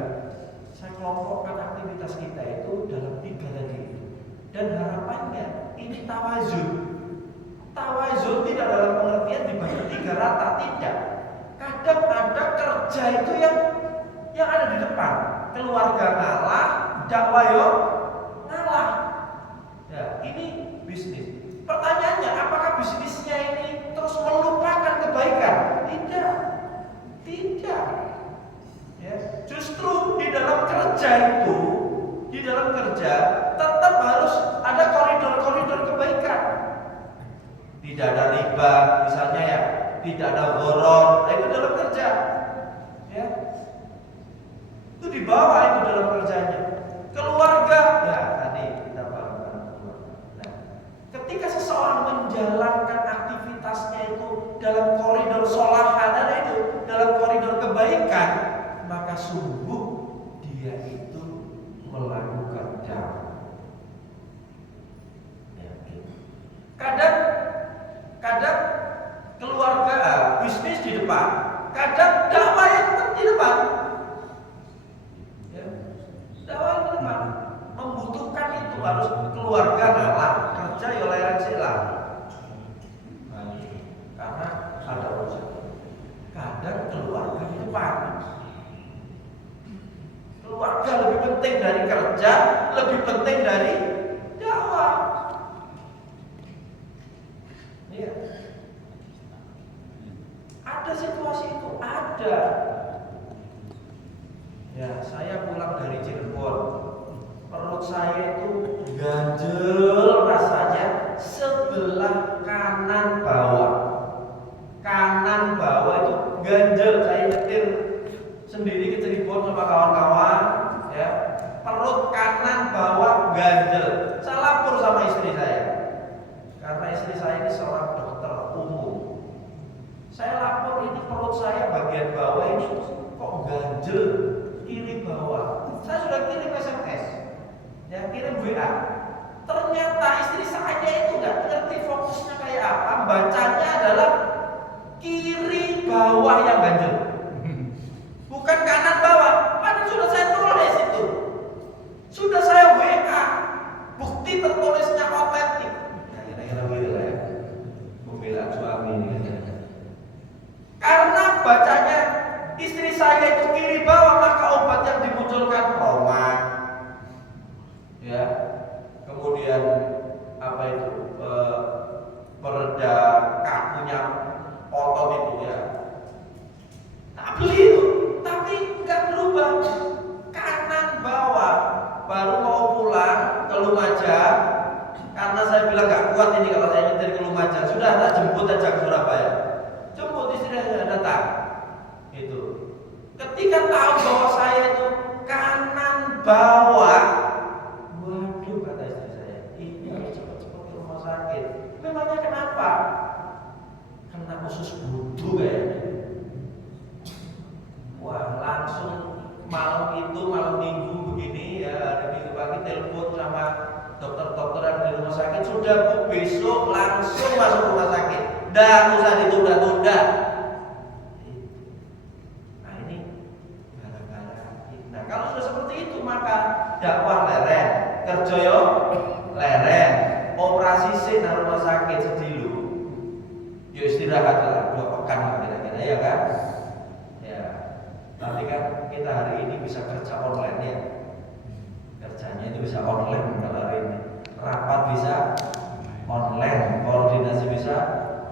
saya kelompokkan aktivitas kita itu dalam 3 tadi itu. Dan harapannya ini tawazun. Tawazun tidak dalam pengertian dibagi 3 rata, tidak. Kadang ada kerja itu yang ada di depan. Keluarga ngalah, dakwah yo ngalah. Ya, ini bisnis. Pertanyaannya, apakah bisnisnya ini terus melupakan kebaikan? Tidak. Tidak. Ya, justru di dalam kerja itu, di dalam kerja tetap harus ada koridor-koridor kebaikan. Tidak ada riba misalnya ya, tidak ada gharar, itu dalam kerja. Ya. Itu dibawa itu dalam kerjanya. Keluarga, ya tadi kita bahas keluarga. Nah, ketika seseorang menjalankan aktivitasnya itu dalam koridor sholahana itu, dalam koridor kebaikan, maka sungguh dia itu melakukan dakwah. Ya, gitu. Kadang keluarga bisnis di depan, kadang dakwah yang di depan. Ya, dakwah yang di depan membutuhkan itu harus keluarga ngalah, kerja ya leren silang. Karena ada urusan. Kadang keluarga di depan. Keluarga lebih penting dari kerja, lebih penting dari dakwah. Ya. Ada situasi itu, ada. Ya, saya pulang dari Cirebon, perut saya itu ganjel rasanya sebelah kanan bawah. Kanan bawah itu ganjel, saya nyetir sendiri ke Cirebon sama kawan-kawan, ya. Perut kanan bawah ganjel. Saya lapor sama istri saya. Karena istri saya ini seorang dokter umum. Saya lapor ini perut saya bagian bawah ini kok ganjel kiri bawah. Saya sudah kirim SMS, ya kirim WA. Ternyata istri saya itu nggak ngerti fokusnya kayak apa. Bacanya adalah kiri bawah yang ganjel, bukan kanan bawah. Padahal sudah saya tulis itu, sudah saya WA, bukti tertulisnya otentik. Nah, kira-kira begitu lah ya, pembelaan suami ini. Karena bacanya istri saya itu kiri bawah, maka obat yang dimunculkan Roma, ya, kemudian apa itu pereda kakunya otot itu ya. Tak beli itu, tapi nggak berubah. Kanan bawah. Baru mau pulang ke Lumajang, karena saya bilang nggak kuat ini kalau saya nyetir ke Lumajang. Sudah tak jemput aja ke Surabaya. Jemput istri saya datang. Itu. Ketika tahu bahwa saya itu kanan bawah, waduh kata istri saya, ini harus cepat-cepat ke rumah sakit. Memangnya kenapa? Kena usus buntu kayaknya. Wah, langsung malam minggu begini ya, hari minggu pagi telepon sama dokter-dokter yang di rumah sakit, sudah Bu, besok langsung masuk rumah sakit, dan usah ditunda-tunda. Nah ini gara-gara. Nah kalau sudah seperti itu maka dakwah leren, kerja yo leren, operasi sih nang rumah sakit sedilu. Ya istirahat lah 2 pekan lah kira-kira ya kan. Ya. Tapi kan kita hari ini bisa kerja online ya. Kerjanya itu bisa online kalau hari ini. Rapat bisa online, koordinasi bisa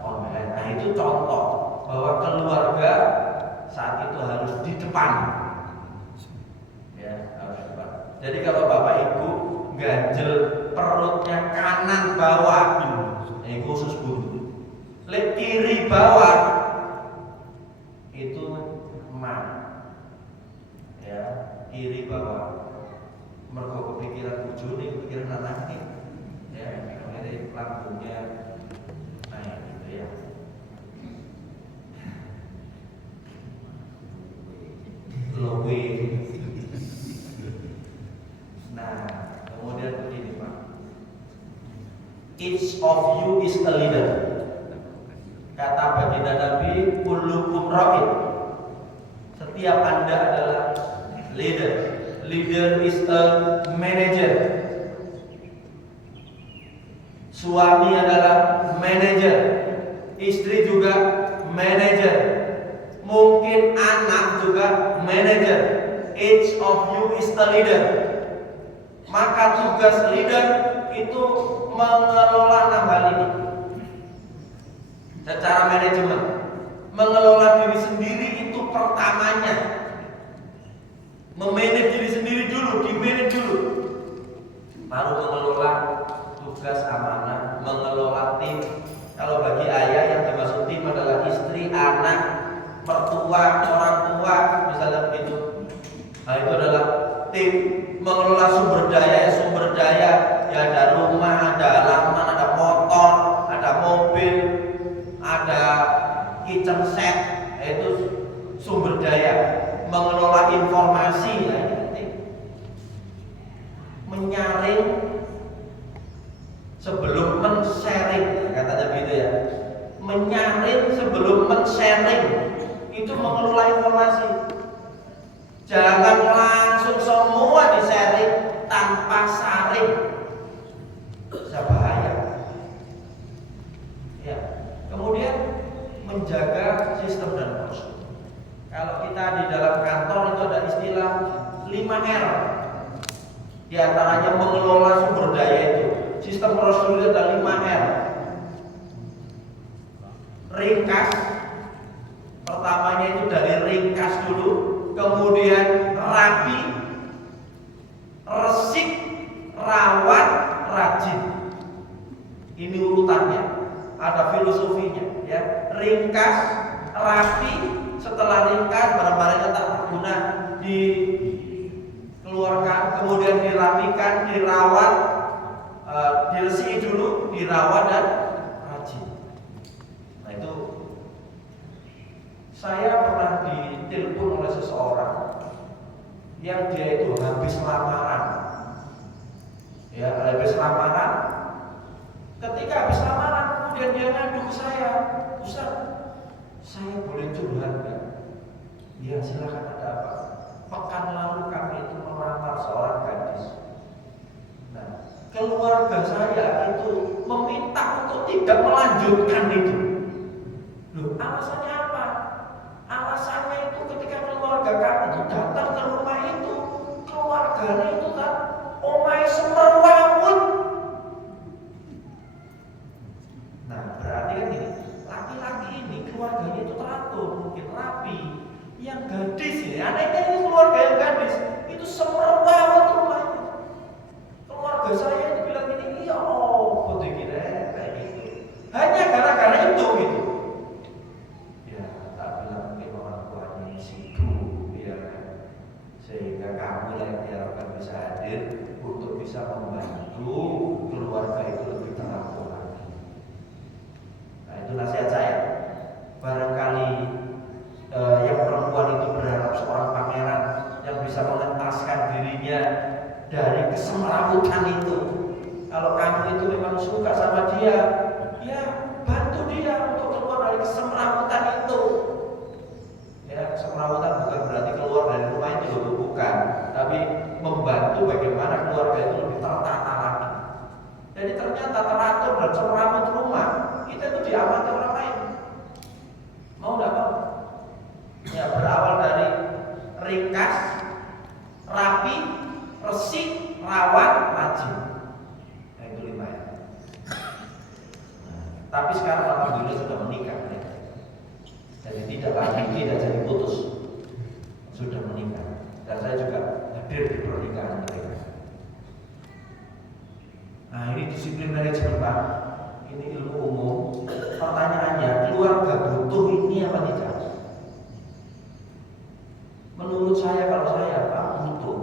online. Nah itu contoh bahwa keluarga saat itu harus di depan. Ya, harus di depan. Jadi kalau Bapak Ibu ganjel perutnya kanan bawah, ini khusus buntu. Lek kiri bawah itu ya, kiri bawah. Mergo kepikiran bojone, kepikiran anaknya. Ya, akhirnya lambungnya naik gitu ya. Lowe. Nah, kemudian begini Pak. Each of you is a leader. Kata baginda Nabi, kullukum ra'in. Setiap Anda adalah leader. Leader is a manager. Suami adalah manager, istri juga manager, mungkin anak juga manager. Each of you is a leader. Maka tugas leader itu mengelola 6 hal ini secara manajemen. Mengelola diri sendiri itu pertamanya. Memanage diri sendiri dulu, di-manage dulu. baru mengelola tugas amanah, mengelola tim. Kalau bagi ayah yang dimaksud tim adalah istri, anak, mertua, orang tua, misalnya begitu. Nah itu adalah tim. Mengelola sumber daya ya ada rumah, ada halaman, ada motor, ada mobil, ada kitchen set, itu sumber daya. Mengelola informasi, nah ini penting. Menyaring sebelum men-sharing, katanya begitu ya. Menyaring sebelum men-sharing, itu mengelola informasi. Jangan langsung semua di-sharing tanpa saring, bisa bahaya. Ya. Kemudian menjaga sistem dan prosedur. Kalau kita di dalam kantor itu ada istilah 5R. Di antaranya mengelola sumber daya itu. Sistem prosedur itu ada 5R. Ringkas. Pertamanya itu dari ringkas dulu, kemudian rapi, resik, rawat, rajin. Ini urutannya. Ada filosofinya, ya. Ringkas, rapi, setelah ringkas barang-barangnya tak berguna dikeluarkan, kemudian dirapikan, dirawat, diresiki dulu, dirawat dan rajin. Nah itu saya pernah ditelepon oleh seseorang yang dia itu habis lamaran, ya habis lamaran. Ketika habis lamaran kemudian dia ngadu ke saya, Ustaz, saya boleh curhat nggak? Ya silakan, ada apa? Pekan lalu kami itu melamar seorang gadis. Nah, keluarga saya itu meminta untuk tidak melanjutkan itu. Loh, alasannya apa? Alasannya itu ketika keluarga kami itu datang ke rumah itu, keluarganya itu kan omai semerwawut. Nah, berarti kan ini laki-laki ini keluarganya itu teratur, mungkin rapi. Yang gadis ini, anehnya ini keluarga yang gadis itu semerwawut rumahnya. Keluarga saya itu bilang ini, iya oh, betul kira kayak gitu. Hanya gara-gara itu gitu. Ya, tak bilang mungkin orang tuanya sibuk, ya kan. Sehingga kamu yang diharapkan bisa hadir untuk bisa membantu keluarga itu lebih teratur lagi. Nah itu nasihat saya. Barangkali yang perempuan itu berharap seorang pangeran yang bisa mengentaskan dirinya dari kesemrawutan itu. Kalau kamu itu memang suka sama dia, ya bantu dia untuk keluar dari kesemrawutan itu. Ya, kesemrawutan bukan berarti keluar dari rumah itu, bukan, tapi membantu bagaimana keluarga itu lebih tertata lagi. Jadi ternyata teratur dan semrawut rumah kita itu diamati orang lain. Mau nggak mau? Ya berawal dari ringkas, rapi, resik, rawat, rajin. Nah itu 5 ya. Nah, tapi sekarang alhamdulillah sudah menikah ya. Jadi tidak jadi putus, sudah menikah. Dan saya juga hadir di pernikahan mereka. Nah ini disiplin manajemen Pak. Ini ilmu umum. Pertanyaannya, keluarga butuh ini apa tidak? Menurut saya, kalau saya Pak, butuh.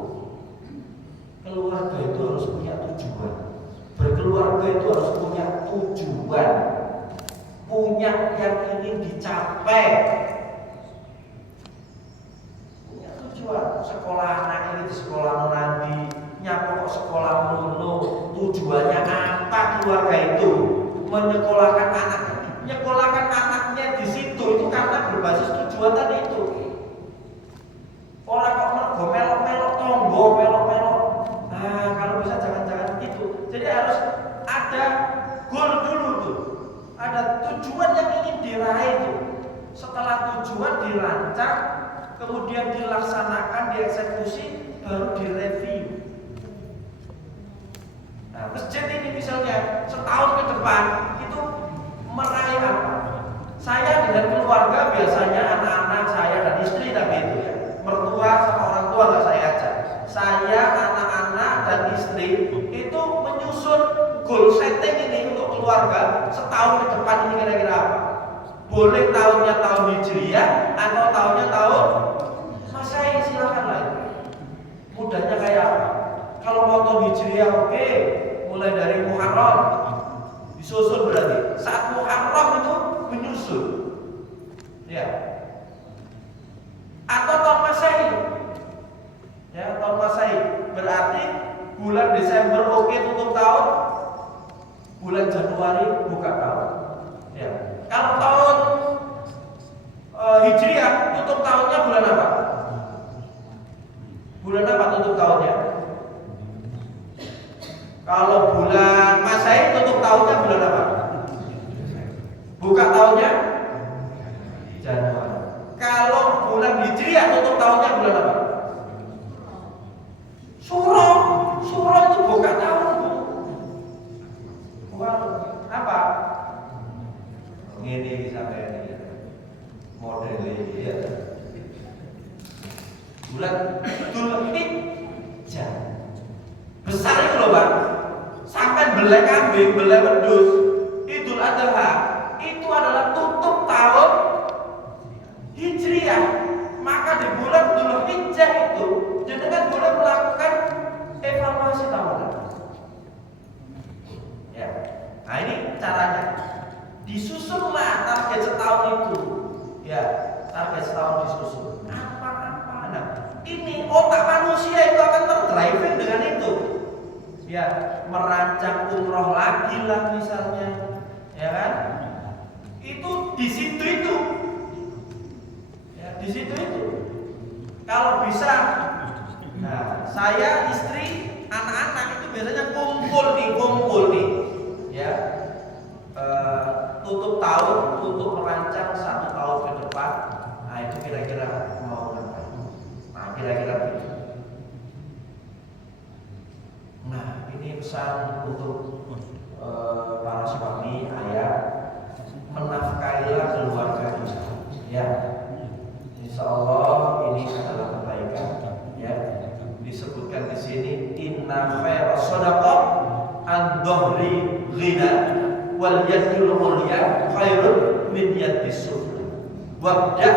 Keluarga itu harus punya tujuan. Berkeluarga itu harus punya tujuan, punya yang ingin dicapai, punya tujuan. Sekolah anak ini di sekolah nanti, nyapa kok sekolah dulu, tujuannya apa keluarga itu? Menyekolahkan anaknya di situ itu karena berbasis tujuan tadi itu. Orang kok mergo melok-melok tonggo, melok-melok. Nah, kalau bisa jangan-jangan itu. Jadi harus ada goal dulu tuh. Ada tujuan yang ingin diraih tuh. Setelah tujuan dirancang, kemudian dilaksanakan, dieksekusi, baru direview. Nah, masjid ini misalnya setahun ke depan itu meraih apa? Saya dengan keluarga biasanya anak-anak saya dan istri tapi itu ya. Mertua sama orang tua nggak saya ajak. Saya, anak-anak dan istri itu keluarga setahun ke depan ini kira-kira apa? Boleh tahunnya tahun Hijriah atau tahunnya tahun Masehi, silakan lah. Mudahnya kayak apa? Kalau mau tahun Hijriah oke, mulai dari Muharram disusun berarti. Saat Muharram itu menyusun. Ya. Atau tahun Masehi. Ya, tahun Masehi berarti bulan Desember oke tutup tahun, bulan Januari buka tahun. Ya. Kalau tahun Hijriah tutup tahunnya bulan apa? Bulan apa tutup tahunnya? Kalau bulan Masehi tutup tahunnya bulan apa? Buka tahunnya Januari. Kalau bulan Hijriah tutup tahunnya bulan apa? Suro. Suro itu buka tahun, Bu. Bukan apa? Ini sampai ini modelnya ya. Bulan Dzulhijjah. Besar itu loh, Pak. Sampai belai kambing, belai wedhus. Idul Adha itu adalah tutup tahun Hijriah. Maka di bulan Dzulhijjah itu jenengan boleh melakukan evaluasi tahunan. Ya. Nah, ini caranya. Disusunlah target setahun itu. Ya, target setahun disusun. Apa-apa. Nah, ini otak manusia itu akan terdriving dengan itu. Ya, merancang umroh lagi lah misalnya. Ya kan? Itu di situ itu. Ya, di situ itu. Kalau bisa, nah, saya, istri, anak-anak itu biasanya kumpul nih, ya, tutup tahun untuk merancang 1 tahun ke depan. Nah, itu kira-kira mau ngapain? Nah, kira-kira gitu. Nah, ini pesan untuk para suami, ayah, menafkahilah keluarga kita. Ya, insya Allah ini adalah kebaikan. Ya, disebutkan di sini inna khairas shadaqah an-dhahri ghina wal yadul ulya khairun min yadis sufla. Wabda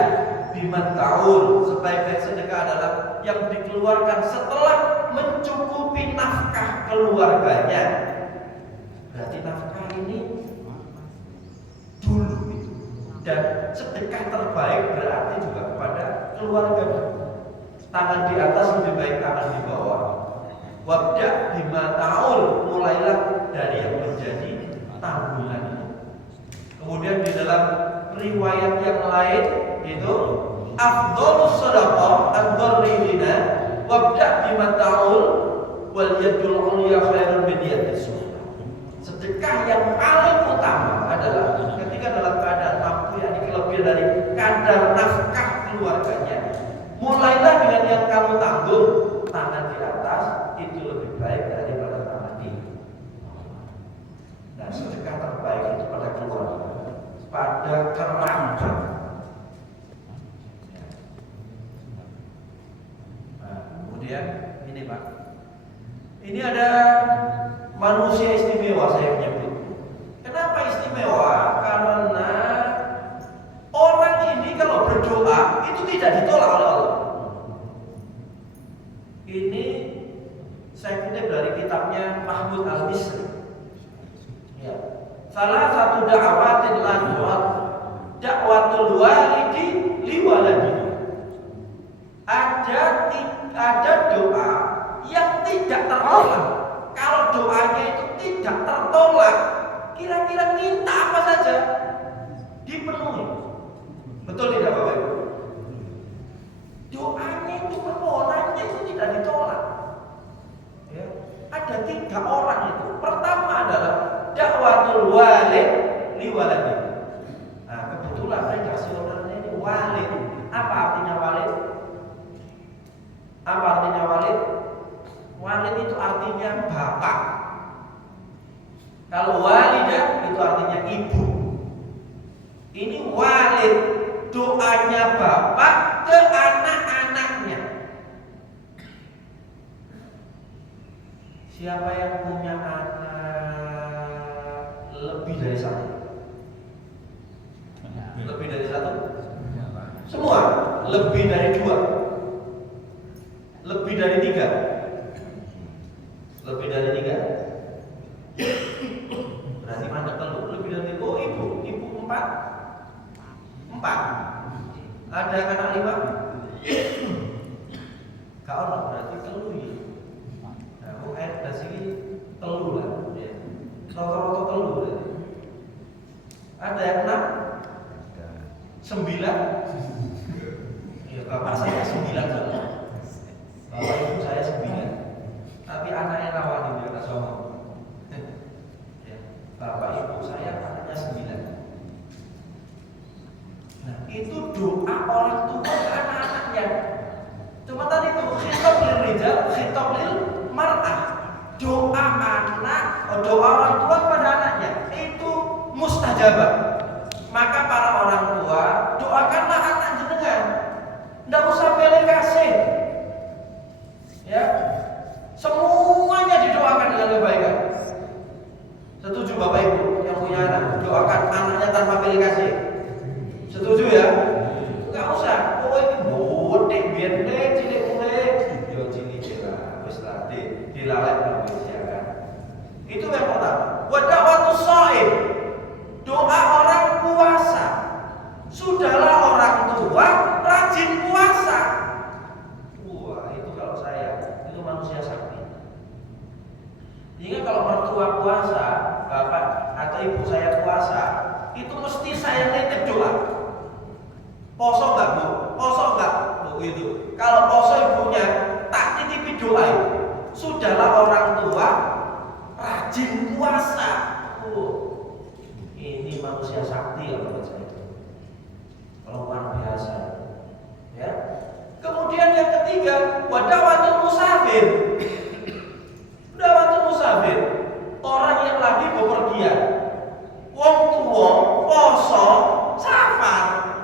biman ta'ul, sebaik-baik sedekah adalah yang dikeluarkan setelah mencukupi nafkah keluarganya. Berarti nafkah ini dulu itu. Dan sedekah terbaik berarti juga kepada keluarga. Tangan di atas lebih baik tangan di bawah. Wabda bima ta'ul, mulailah dari yang menjadi tanggungan. Kemudian di dalam riwayat yang lain itu afdhalus shadaqah ad-dharrina wabda bima ta'ul wal yadul ulya khairun min yadis sufla. Sedekah yang paling utama adalah ketika dalam keadaan mampu, yakni kelebihan dari kadar nafkah keluarganya. Mulailah dengan yang kamu tanggung, tangan di atas itu lebih baik daripada tangan di bawah. Nah, sedekah terbaik itu pada keluarga, pada kerabat. Nah, kemudian ini Pak, ini ada manusia istimewa saya menyebut. Kenapa istimewa? Karena orang ini kalau berdoa itu tidak ditolak oleh Allah. Ini saya kutip dari kitabnya Mahmud Al-Misri. Ya. Salah satu da'watin lanjuat dakwatul walidi liwaladihi. Ada doa yang tidak tertolak. Kalau doanya itu tidak tertolak, kira-kira minta apa saja dipenuhi. Betul tidak Bapak Ibu? Doanya itu permohonannya itu tidak ditolak. Ya. Ada 3 orang itu. Pertama adalah dakwatul walid liwaladihi. Nah, kebetulan redaksionalnya ini walid. Apa artinya walid? Apa artinya walid? Walid itu artinya bapak. Kalau walidah itu artinya ibu. Ini walid, doanya bapak ke anak-anaknya. Siapa yang punya anak lebih 3. Berarti mandek telu. Lebih dari itu, ibu 4. Ada anak 5. Gak ono berarti telu ya. Nah, kok ada sih telu lah. Ya. Rata-rata telu berarti. Ada yang 6, 9. Ya bapak saya 9 saja. Bapak ibu saya 9. Tapi anaknya rawan di atas sono. Ya, bapak ibu saya anaknya 9. Nah, itu doa orang tua ke anak-anaknya. Cuma tadi itu khitab lil rijal, khitab lil mar'ah. Doa anak, doa orang tua kepada anaknya itu mustajabah. Maka para orang tua doakanlah anak jenengan. Tidak usah pilih kasih. Ya. Semuanya didoakan dengan kebaikan. Setuju Bapak Ibu yang punya anak, doakan anaknya tanpa pilih kasih. Setuju ya? Enggak usah. Oh ini botek biar cilik mulai. Yo cilik lah, wis lah dilalek wis ya kan. Itu yang pertama. Wa da'watus shaim. Doa orang puasa. Sudahlah orang tua rajin puasa. Wah, itu kalau saya, itu manusia sakti. Hingga kalau mertua puasa, bapak atau ibu saya puasa, itu mesti saya titip doa. Poso enggak Bu? Poso enggak? Bu itu. Kalau poso ibunya tak titipi doa itu. Sudahlah orang tua rajin puasa. Ini manusia sakti ya menurut saya. Kalau luar biasa. Ya. Kemudian yang ketiga, wadawatul musafir. Wadawatul musafir. Orang yang lagi bepergian. Wong tua poso safar.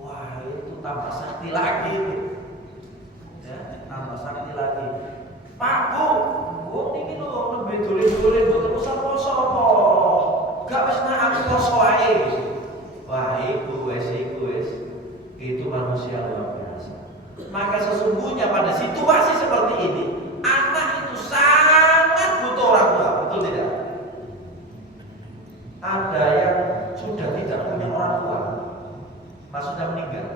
Wah, itu tambah sakti lagi. Ya, tambah sakti lagi. Pak Bu, ini lho lebih dolen-dolen mboten usah poso kok. Gak wis nak aku poso ae. Wah, iku wis. Itu manusia luar biasa. Maka sesungguhnya pada situasi seperti ini, anak itu sangat butuh orang tua, betul tidak? Ada yang sudah tidak punya orang tua, maksudnya meninggal,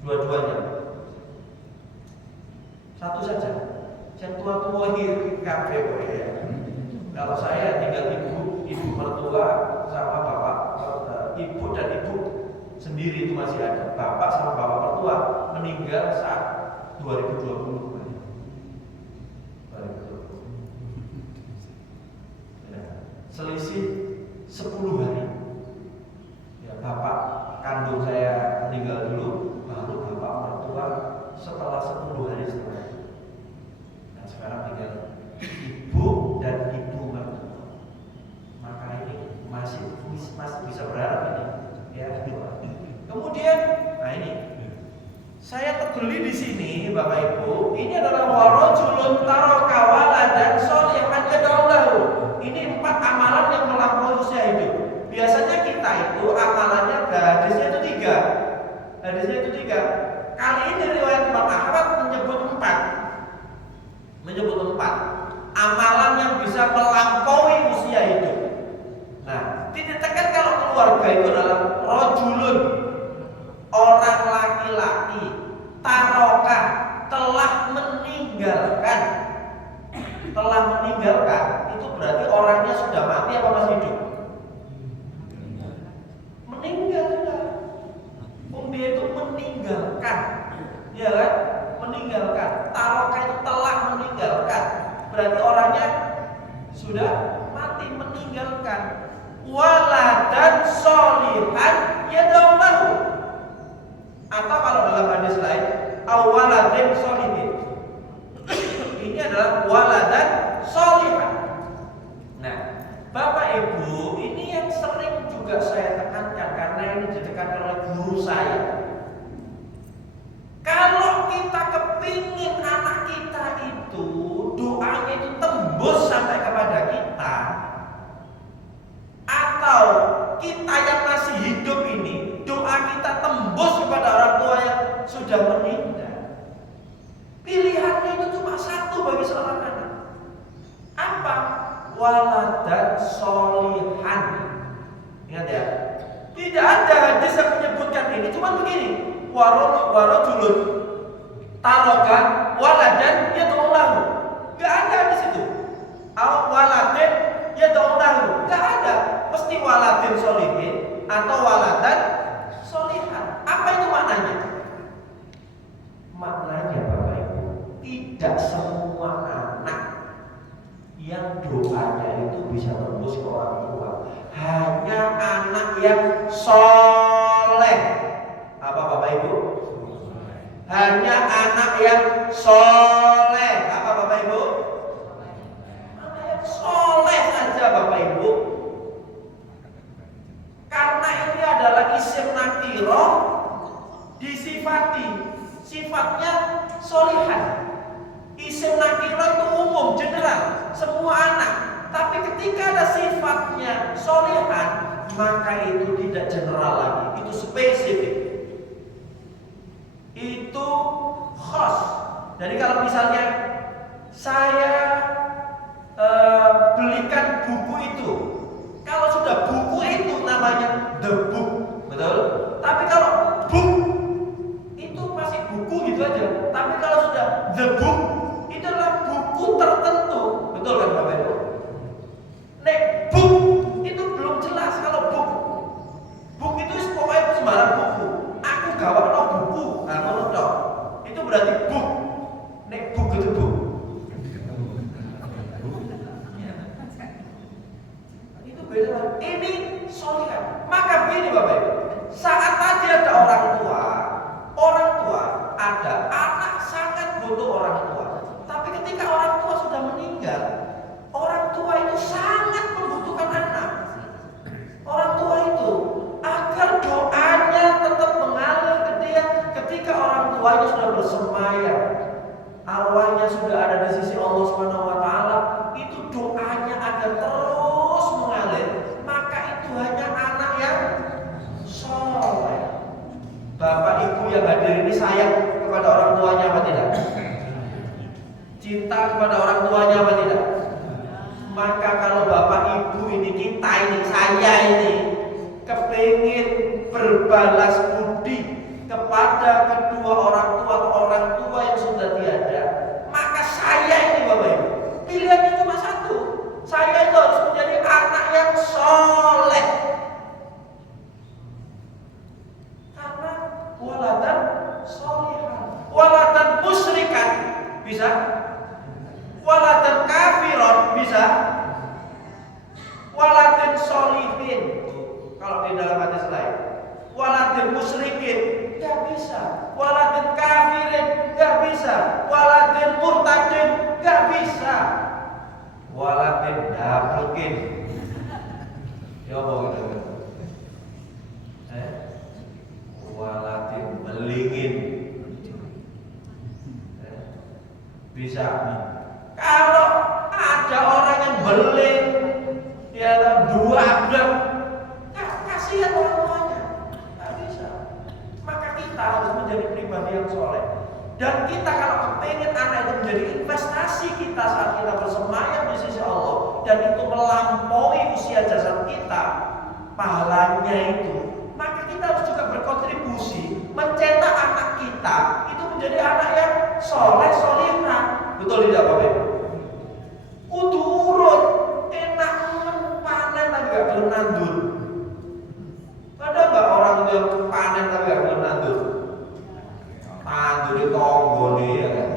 dua-duanya. Satu saja, yang tua-tua ini kabeh ya. Kalau saya tinggal ibu mertua sama bapak, ibu dan ibu sendiri itu masih ada. Bapak sama bapak mertua meninggal saat 2020. Ya, selisih 10 hari. Ya, bapak kandung saya meninggal dulu, baru bapak mertua setelah 10 hari setelah. Nah, sekarang tinggal ibu dan ibu mertua. Maka ini masih bisa berharap ini. Ya. Kemudian, nah ini saya terbeli di sini, Bapak Ibu. Ini adalah warajulun taraka waladan sholihan yad'ulahu. Ini 4 amalan yang melampaui usia hidup. Biasanya kita itu amalannya hadisnya itu 3. Hadisnya itu 3. Kali ini riwayat Imam Ahmad menyebut 4. Amalan yang bisa melampaui usia hidup. Nah, ditekan kalau keluarga itu adalah rajulun, orang laki-laki, taroka, telah meninggalkan. Itu berarti orangnya sudah mati apa masih hidup? Meninggal sudah. Dia itu meninggalkan, ya kan? Meninggalkan. Taroka itu telah meninggalkan. Berarti orangnya sudah mati, meninggalkan. Waladan sholihan yad'ulahu. Atau kalau dalam hadis lain, awaladin sholihin. Ini adalah waladan sholihan. Nah, Bapak Ibu, ini yang sering juga saya tekankan karena ini ditekankan oleh guru saya. Kalau kita kepingin anak kita itu doanya itu tembus sampai kepada kita, atau kita yang masih hidup ini doa kita tembus kepada orang tua yang sudah meninggal, pilihannya itu cuma satu bagi seorang anak. Apa? Waladan solihan. Ingat ya, tidak ada hadis yang menyebutkan ini. Cuma begini, warojulun tarokan waladan yad'ulahu. Gak ada di situ. Waladin yad'ulahu. Gak ada. Mesti waladin solihin atau waladan solihan. Apa itu maknanya? Maknanya Bapak Ibu, tidak semua anak yang doanya itu bisa tembus ke orang tua. Hanya anak yang soleh. Apa Bapak Ibu? Hanya anak yang soleh. Apa Bapak Ibu? Anak yang soleh saja Bapak Ibu. Karena ini adalah isim nakiroh disifati, sifatnya solihan. Isim nakiroh itu umum, general, semua anak. Tapi ketika ada sifatnya solihan, maka itu tidak general lagi, itu spesifik, itu khas. Jadi kalau misalnya saya belikan buku itu, kalau sudah buku itu namanya the book, betul? Tapi kalau book itu masih buku gitu aja. Tapi kalau sudah the book, itu adalah buku tertentu, betul kan Bapak Ibu? Nek book itu belum jelas. Kalau book itu pokoknya sembarang buku. Aku gawak no buku, ngono tok. Itu berarti book. Nek book itu book. Itu beda. Ini solihan. Maka begini Bapak Ibu, saat tadi ada orang tua ada anak sangat butuh orang tua. Tapi ketika orang tua sudah meninggal, orang tua itu sangat membutuhkan anak. Orang tua itu agar doanya tetap mengalir ke dia ketika orang tuanya sudah bersemayam, arwahnya sudah ada di sisi Allah Subhanahu wa taala, itu doanya agar terus mengalir. Maka itu hanya anak yang soleh. Bapak Ibu yang hadir ini sayang kepada orang tuanya apa tidak? Cinta kepada orang tuanya apa tidak? Maka kalau Bapak Ibu ini, kita ini, saya ini kepingin berbalas budi kepada kedua orang tua atau orang tua yang sudah tiada, maka saya ini Bapak Ibu, pilihannya cuma satu. Saya itu harus menjadi anak yang soleh. Karena waladan solihan, waladan musyrikan bisa, waladan kafiron bisa, waladan solihin. Kalau di dalam hadis lain, waladan musyrikin nggak bisa, waladan kafirin nggak bisa, waladan murtadin nggak bisa, waladan dablekin. Ya apa gitu? Waladan melingin bisa. Kalau ada orang yang beling, dia dua abang, kasihan orang tuanya, nggak bisa. Maka kita harus menjadi pribadi yang soleh. Dan kita kalau kepengen anak itu menjadi investasi kita saat kita bersemayam di sisi Allah, dan itu melampaui usia jasad kita, pahalanya itu, maka kita harus juga berkontribusi mencetak anak kita itu menjadi anak yang soleh, solihah. Betul tidak Bapak Ibu? Kudu urut, enak panen tapi gak belum nandur. Ada gak orang yang panen tapi gak belum nandur? Nandur di tonggo nih ya kan?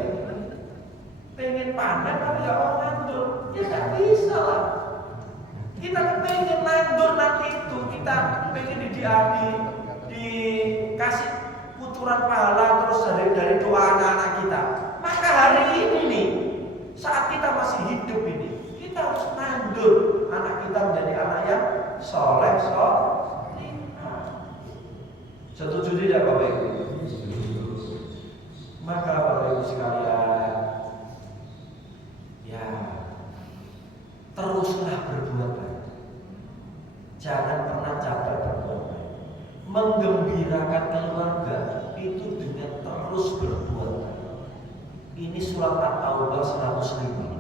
Pengen panen tapi gak mau nandur, ya gak bisa lah. Kita pengen nandur nanti itu, kita pengen dikasih kucuran pahala terus dari doa anak-anak kita. Maka hari ini nih, saat kita masih hidup ini, kita harus nandur anak kita menjadi anak yang soleh, setuju tidak Bapak Ibu? Maka Bapak Ibu sekalian, ya teruslah berbuat baik. Jangan pernah capek berbuat baik. Menggembirakan keluarga itu dengan terus berbuat baik. Ini surat At-Taubah 105.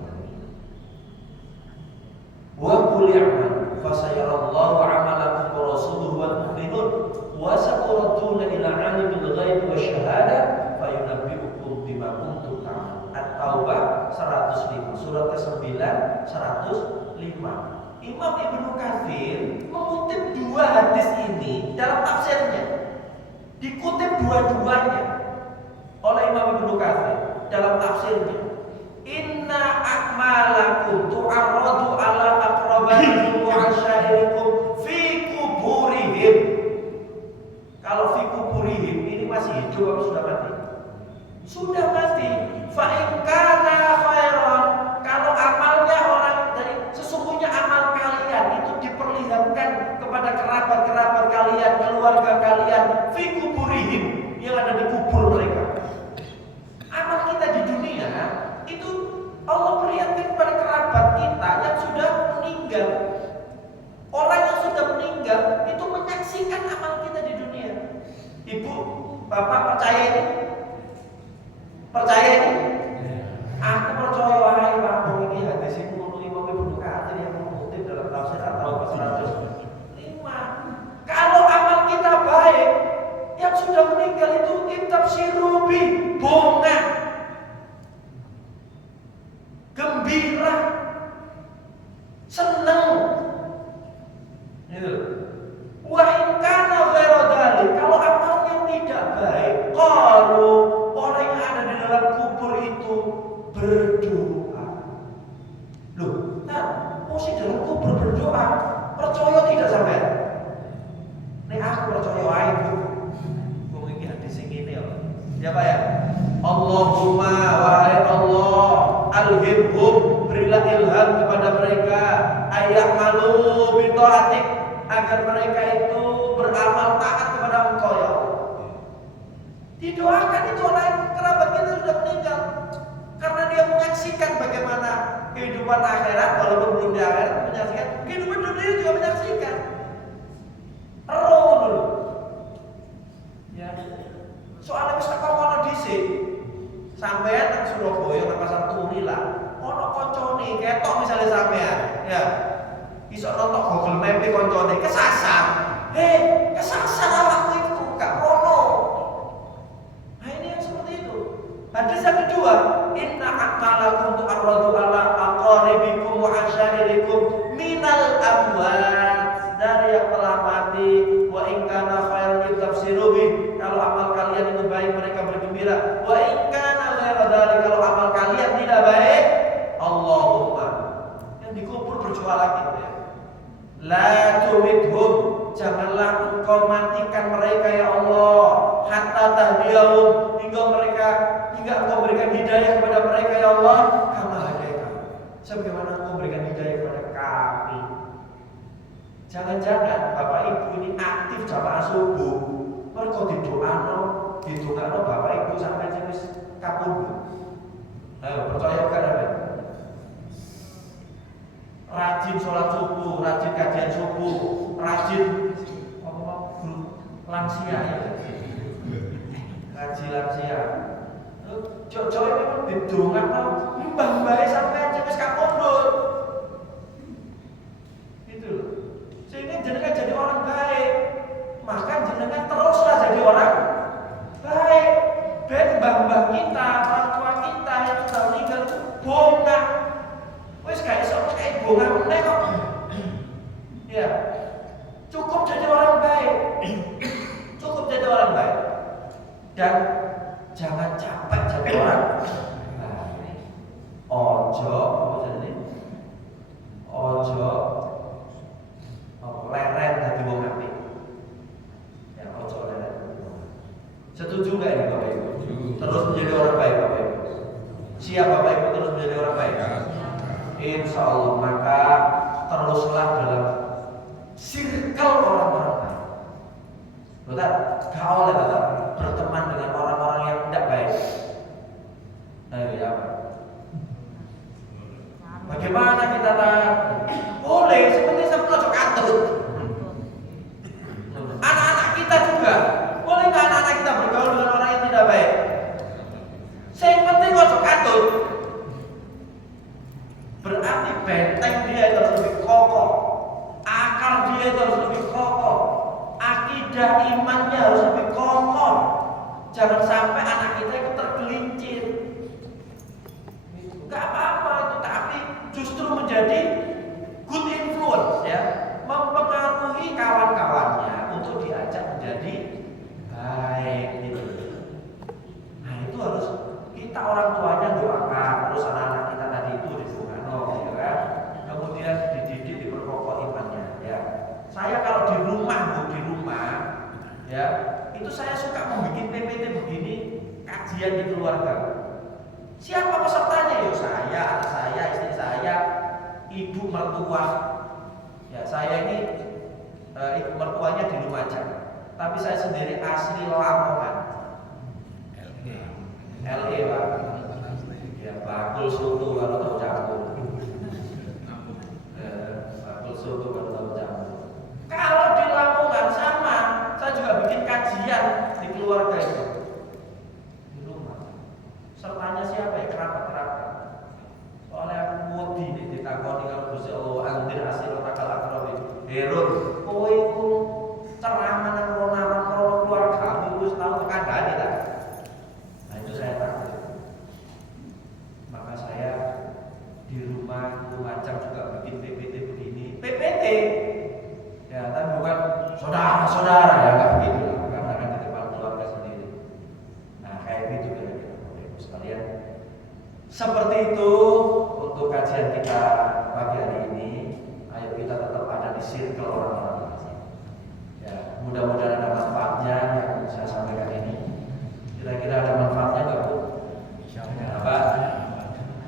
Wa qul i'malu fasayarallahu 'amalakum wa rasuluhu wal mu'minun wa saturadduna ila 'alimil ghaibi wasyahada fayunabbi'ukum bima kuntum ta'malun. At-Taubah 105, surat ke-9 105. Imam Ibnu Katsir mengutip dua hadis ini dalam tafsirnya. Dikutip dua-duanya oleh Imam Ibnu Katsir dalam tafsirnya. Inna a'malakum tu'arradu ala aqrabaikum wa asyairikum fi kuburihim. Kalau fi kuburihim ini masih hidup atau sudah mati? Sudah mati. Fa in kana khairan, kalau amalnya orang dari sesungguhnya amal kalian itu diperlihatkan kepada kerabat-kerabat kalian, keluarga kalian fi kuburihim, yang ada di kubur mereka. Amal kita di dunia itu Allah perlihatkan kepada kerabat kita yang sudah meninggal. Orang yang sudah meninggal itu menyaksikan amal kita di dunia. Ibu, bapak percaya ini? Percaya ini? Aku percaya wahai Pak, ini hadis ini menurut Imam Ibnu Katsir yang mengutip dalam tafsir atau 105. Kalau amal kita baik, yang sudah meninggal itu intabshiru bi, bunga, gembira, senang. Gitu. Wa in kana ghairu dzalik, kalau amalnya tidak baik, qalu, orang yang ada di dalam kubur itu berdoa. Loh, nah, mesti dalam kubur berdoa. Percaya tidak sampai? Nek aku percaya wae itu. Wong iki hadis iki ya. Ya Pak ya. Allahumma wahai Allah, alhimhum, berilah ilham kepada mereka, ayyamalu bi taatik, agar mereka itu beramal taat kepada Engkau ya Allah. Didoakan itu oleh kerabat kita sudah meninggal, karena dia menyaksikan bagaimana kehidupan akhirat, walaupun belum di akhirat, menyaksikan kehidupan dunia juga menyaksikan. Roh dulu. Ya. Soalnya wis teko kono dhisik. Sampeyan nang Surabaya nang Pasar Turi lah. Ono koncone ketok misale sampean, ya. Iso nonton Google Map koncone kesasar. Kesasar awakmu itu gak ono. Nah ini yang seperti itu. Hadis yang kedua, inna a'malakum tu'arradu ala aqaribikum wa asyairikum minal amwat, dari yang telah mati. Wa in kana khairan tafsiru bi, kalau amal kalian itu baik mereka bergembira. Wa in kana ghairu dzalik, kalau amal kalian tidak baik, Allahumma, yang dikubur berdoa lagi ya. La tumidhum, janganlah engkau matikan mereka ya Allah, hatta tahdiyahum, hingga engkau berikan hidayah kepada mereka ya Allah, kama hadaika, sebagaimana engkau berikan hidayah kepada kami. Jangan-jangan Bapak Ibu ini aktif jamaah subuh, mergo didongakno Bapak Ibu sampai wis kapundhut. Ayo percaya kan apa? Rajin sholat subuh, rajin kajian subuh, rajin grup lansia ya. Kaji lansia. Jok-jok memang didongakno mbah-mbahe sampai wis kapundhut. Gitu. Sehingga jenengan jadi orang baik, maka jenengan teruslah jadi orang baik. Ben mbah-mbah kita, orang tua kita yang sudah meninggal itu bongkar. Wes gak iso kayak bongkar meneh kok. Ya. Cukup jadi orang baik. Cukup jadi orang baik. Dan jangan capek jadi orang baik. Ojo, apa jadi? Ojo leren dadi wong apik. Ya, ojo leren. Setuju enggak ini Bapak Ibu? Terus menjadi orang baik Bapak Ibu. Siap Bapak Ibu terus menjadi orang baik? Insya Allah, maka teruslah dalam circle orang-orang baik. Betul? Gak oleh betul berteman dengan orang-orang yang tidak baik. Ayo ya Pak. Bagaimana kita boleh seperti sebelum katut. Anak-anak kita juga boleh nggak anak-anak kita bergaul dengan orang yang tidak baik? Yang penting ojo benteng dia itu harus lebih kokoh, akar dia itu harus lebih kokoh, akidah imannya harus lebih kokoh. Jangan sampai anak kita itu tergelincir. Gak apa-apa itu, tapi justru menjadi good influence ya, mempengaruhi kawan-kawannya untuk diajak menjadi baik gitu. Nah itu harus kita orang tuanya doakan, terus anak-anak kita tadi itu didoakan, ya kan? Kemudian dididik, diperkokoh imannya ya. Saya kalau di rumah ya, itu saya suka membuat PPT begini, kajian di keluarga. Siapa pesertanya? Yo saya, anak saya, istri saya, ibu mertua. Ya saya ini ibu mertuanya di Lumajang, tapi saya sendiri asli Lamongan. LE Pak. Ya bakul soto kalau tahu campur. Bakul soto kalau tahu campur. Kalau di Lamongan sama, saya juga bikin kajian di keluarga itu. Sertanya siapa ya? Kerabat-kerabat. Soalnya aku wedi nih ditakoni kalau Gusti Allah andir asiro takal akrabi. Herun, kowe iku ceramah nang rono keluargamu wis tau kandhane ta. Nah itu saya takut. Maka saya di rumah Lumajang juga bikin PPT begini. PPT. Ya, tapi bukan saudara-saudara ya, enggak begitu lah. Karena kan di depan keluarga sendiri. Nah, kayak gitu kira-kira. Sekalian seperti itu untuk kajian kita pagi hari ini. Ayo kita tetap ada di circle orang-orang. Ya, mudah-mudahan ada manfaatnya yang saya sampaikan ini. Kira-kira ada manfaatnya nggak Bu? Apa?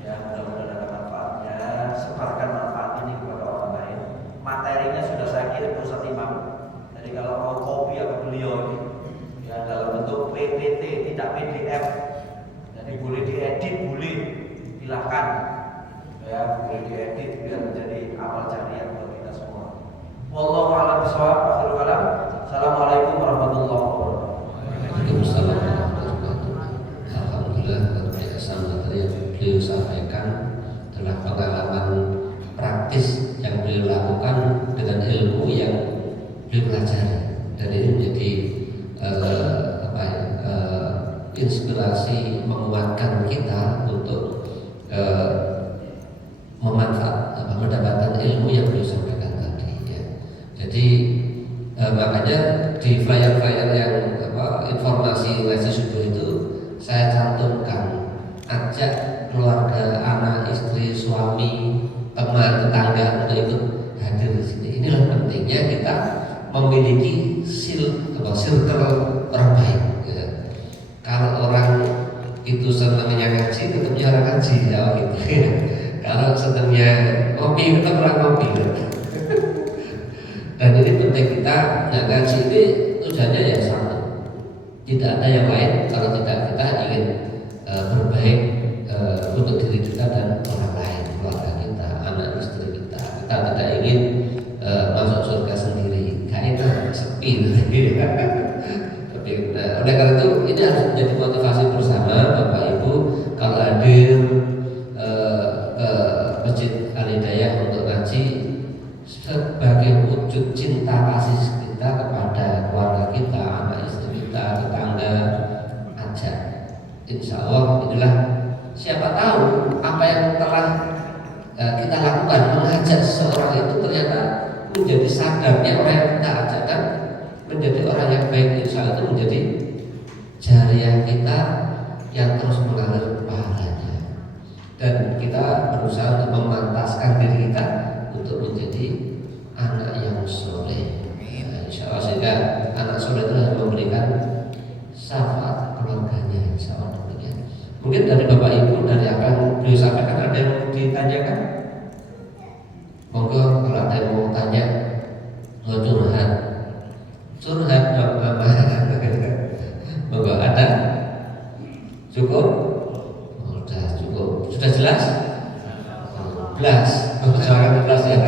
Ya, mudah-mudahan ada manfaatnya. Sebarkan manfaat ini kepada orang lain. Materinya sudah saya kirim ke Ustaz Imam. Jadi kalau mau kopi apa beliau ini, ya dalam bentuk PPT tidak PDF. Jadi boleh diedit, boleh silahkan ya, boleh diedit biar menjadi amal jariah buat kita semua. Wallahu a'lam bishawab. Akhirul kalam. Assalamualaikum warahmatullahi wabarakatuh. Waalaikumsalam warahmatullahi wabarakatuh. Alhamdulillah luar biasa materi yang beliau sampaikan adalah pengalaman praktis yang beliau lakukan dengan ilmu yang beliau pelajari, dan ini menjadi inspirasi menguatkan kita untuk mendapatkan ilmu yang beliau sampaikan tadi ya. Jadi makanya di flyer-flyer yang informasi ngaji subuh itu saya cantumkan, ajak keluarga, anak, istri, suami, teman, tetangga untuk ikut hadir di sini. Inilah pentingnya kita memiliki circle orang baik. Ya. Kalau orang itu senangnya ngaji, tetapnya orang ngaji ya gitu. Kalau senangnya ngopi, tetap orang ngopi. Dan ini penting kita ngaji ini tujuannya yang satu. Tidak ada yang lain kalau tidak kita ingin berbaik untuk diri kita dan orang lain, keluarga kita, anak istri kita. Kita tidak ingin masuk surga sendiri, kaitan sepi. Tapi oleh karena itu ini harus menjadi motivasi bersama Bapak Ibu kalau hadir ke Masjid Al-Hidayah untuk ngaji sebagai wujud cinta kasih kita kepada keluarga kita, anak istri kita, tetangga, ajak. Insya Allah inilah, siapa tahu apa yang telah kita lakukan mengajak seseorang itu ternyata menjadi sadarnya orang yang kita ajak dan menjadi orang yang baik. Insya Allah itu menjadi jariah kita yang terus mengalir pahalanya, dan kita berusaha untuk memantaskan diri kita untuk menjadi anak yang soleh. Insya Allah, sehingga anak soleh itu harus memberikan syafaat keluarganya. Insya Allah demikian. Mungkin dari Bapak Ibu, dari apa yang beliau sampaikan ada yang mau ditanyakan? Monggo kalau ada yang mau tanya, mau curhat dong Mama. Monggo, ada? Cukup? Sudah cukup. Sudah jelas? Jelas. Jangan jelas ya.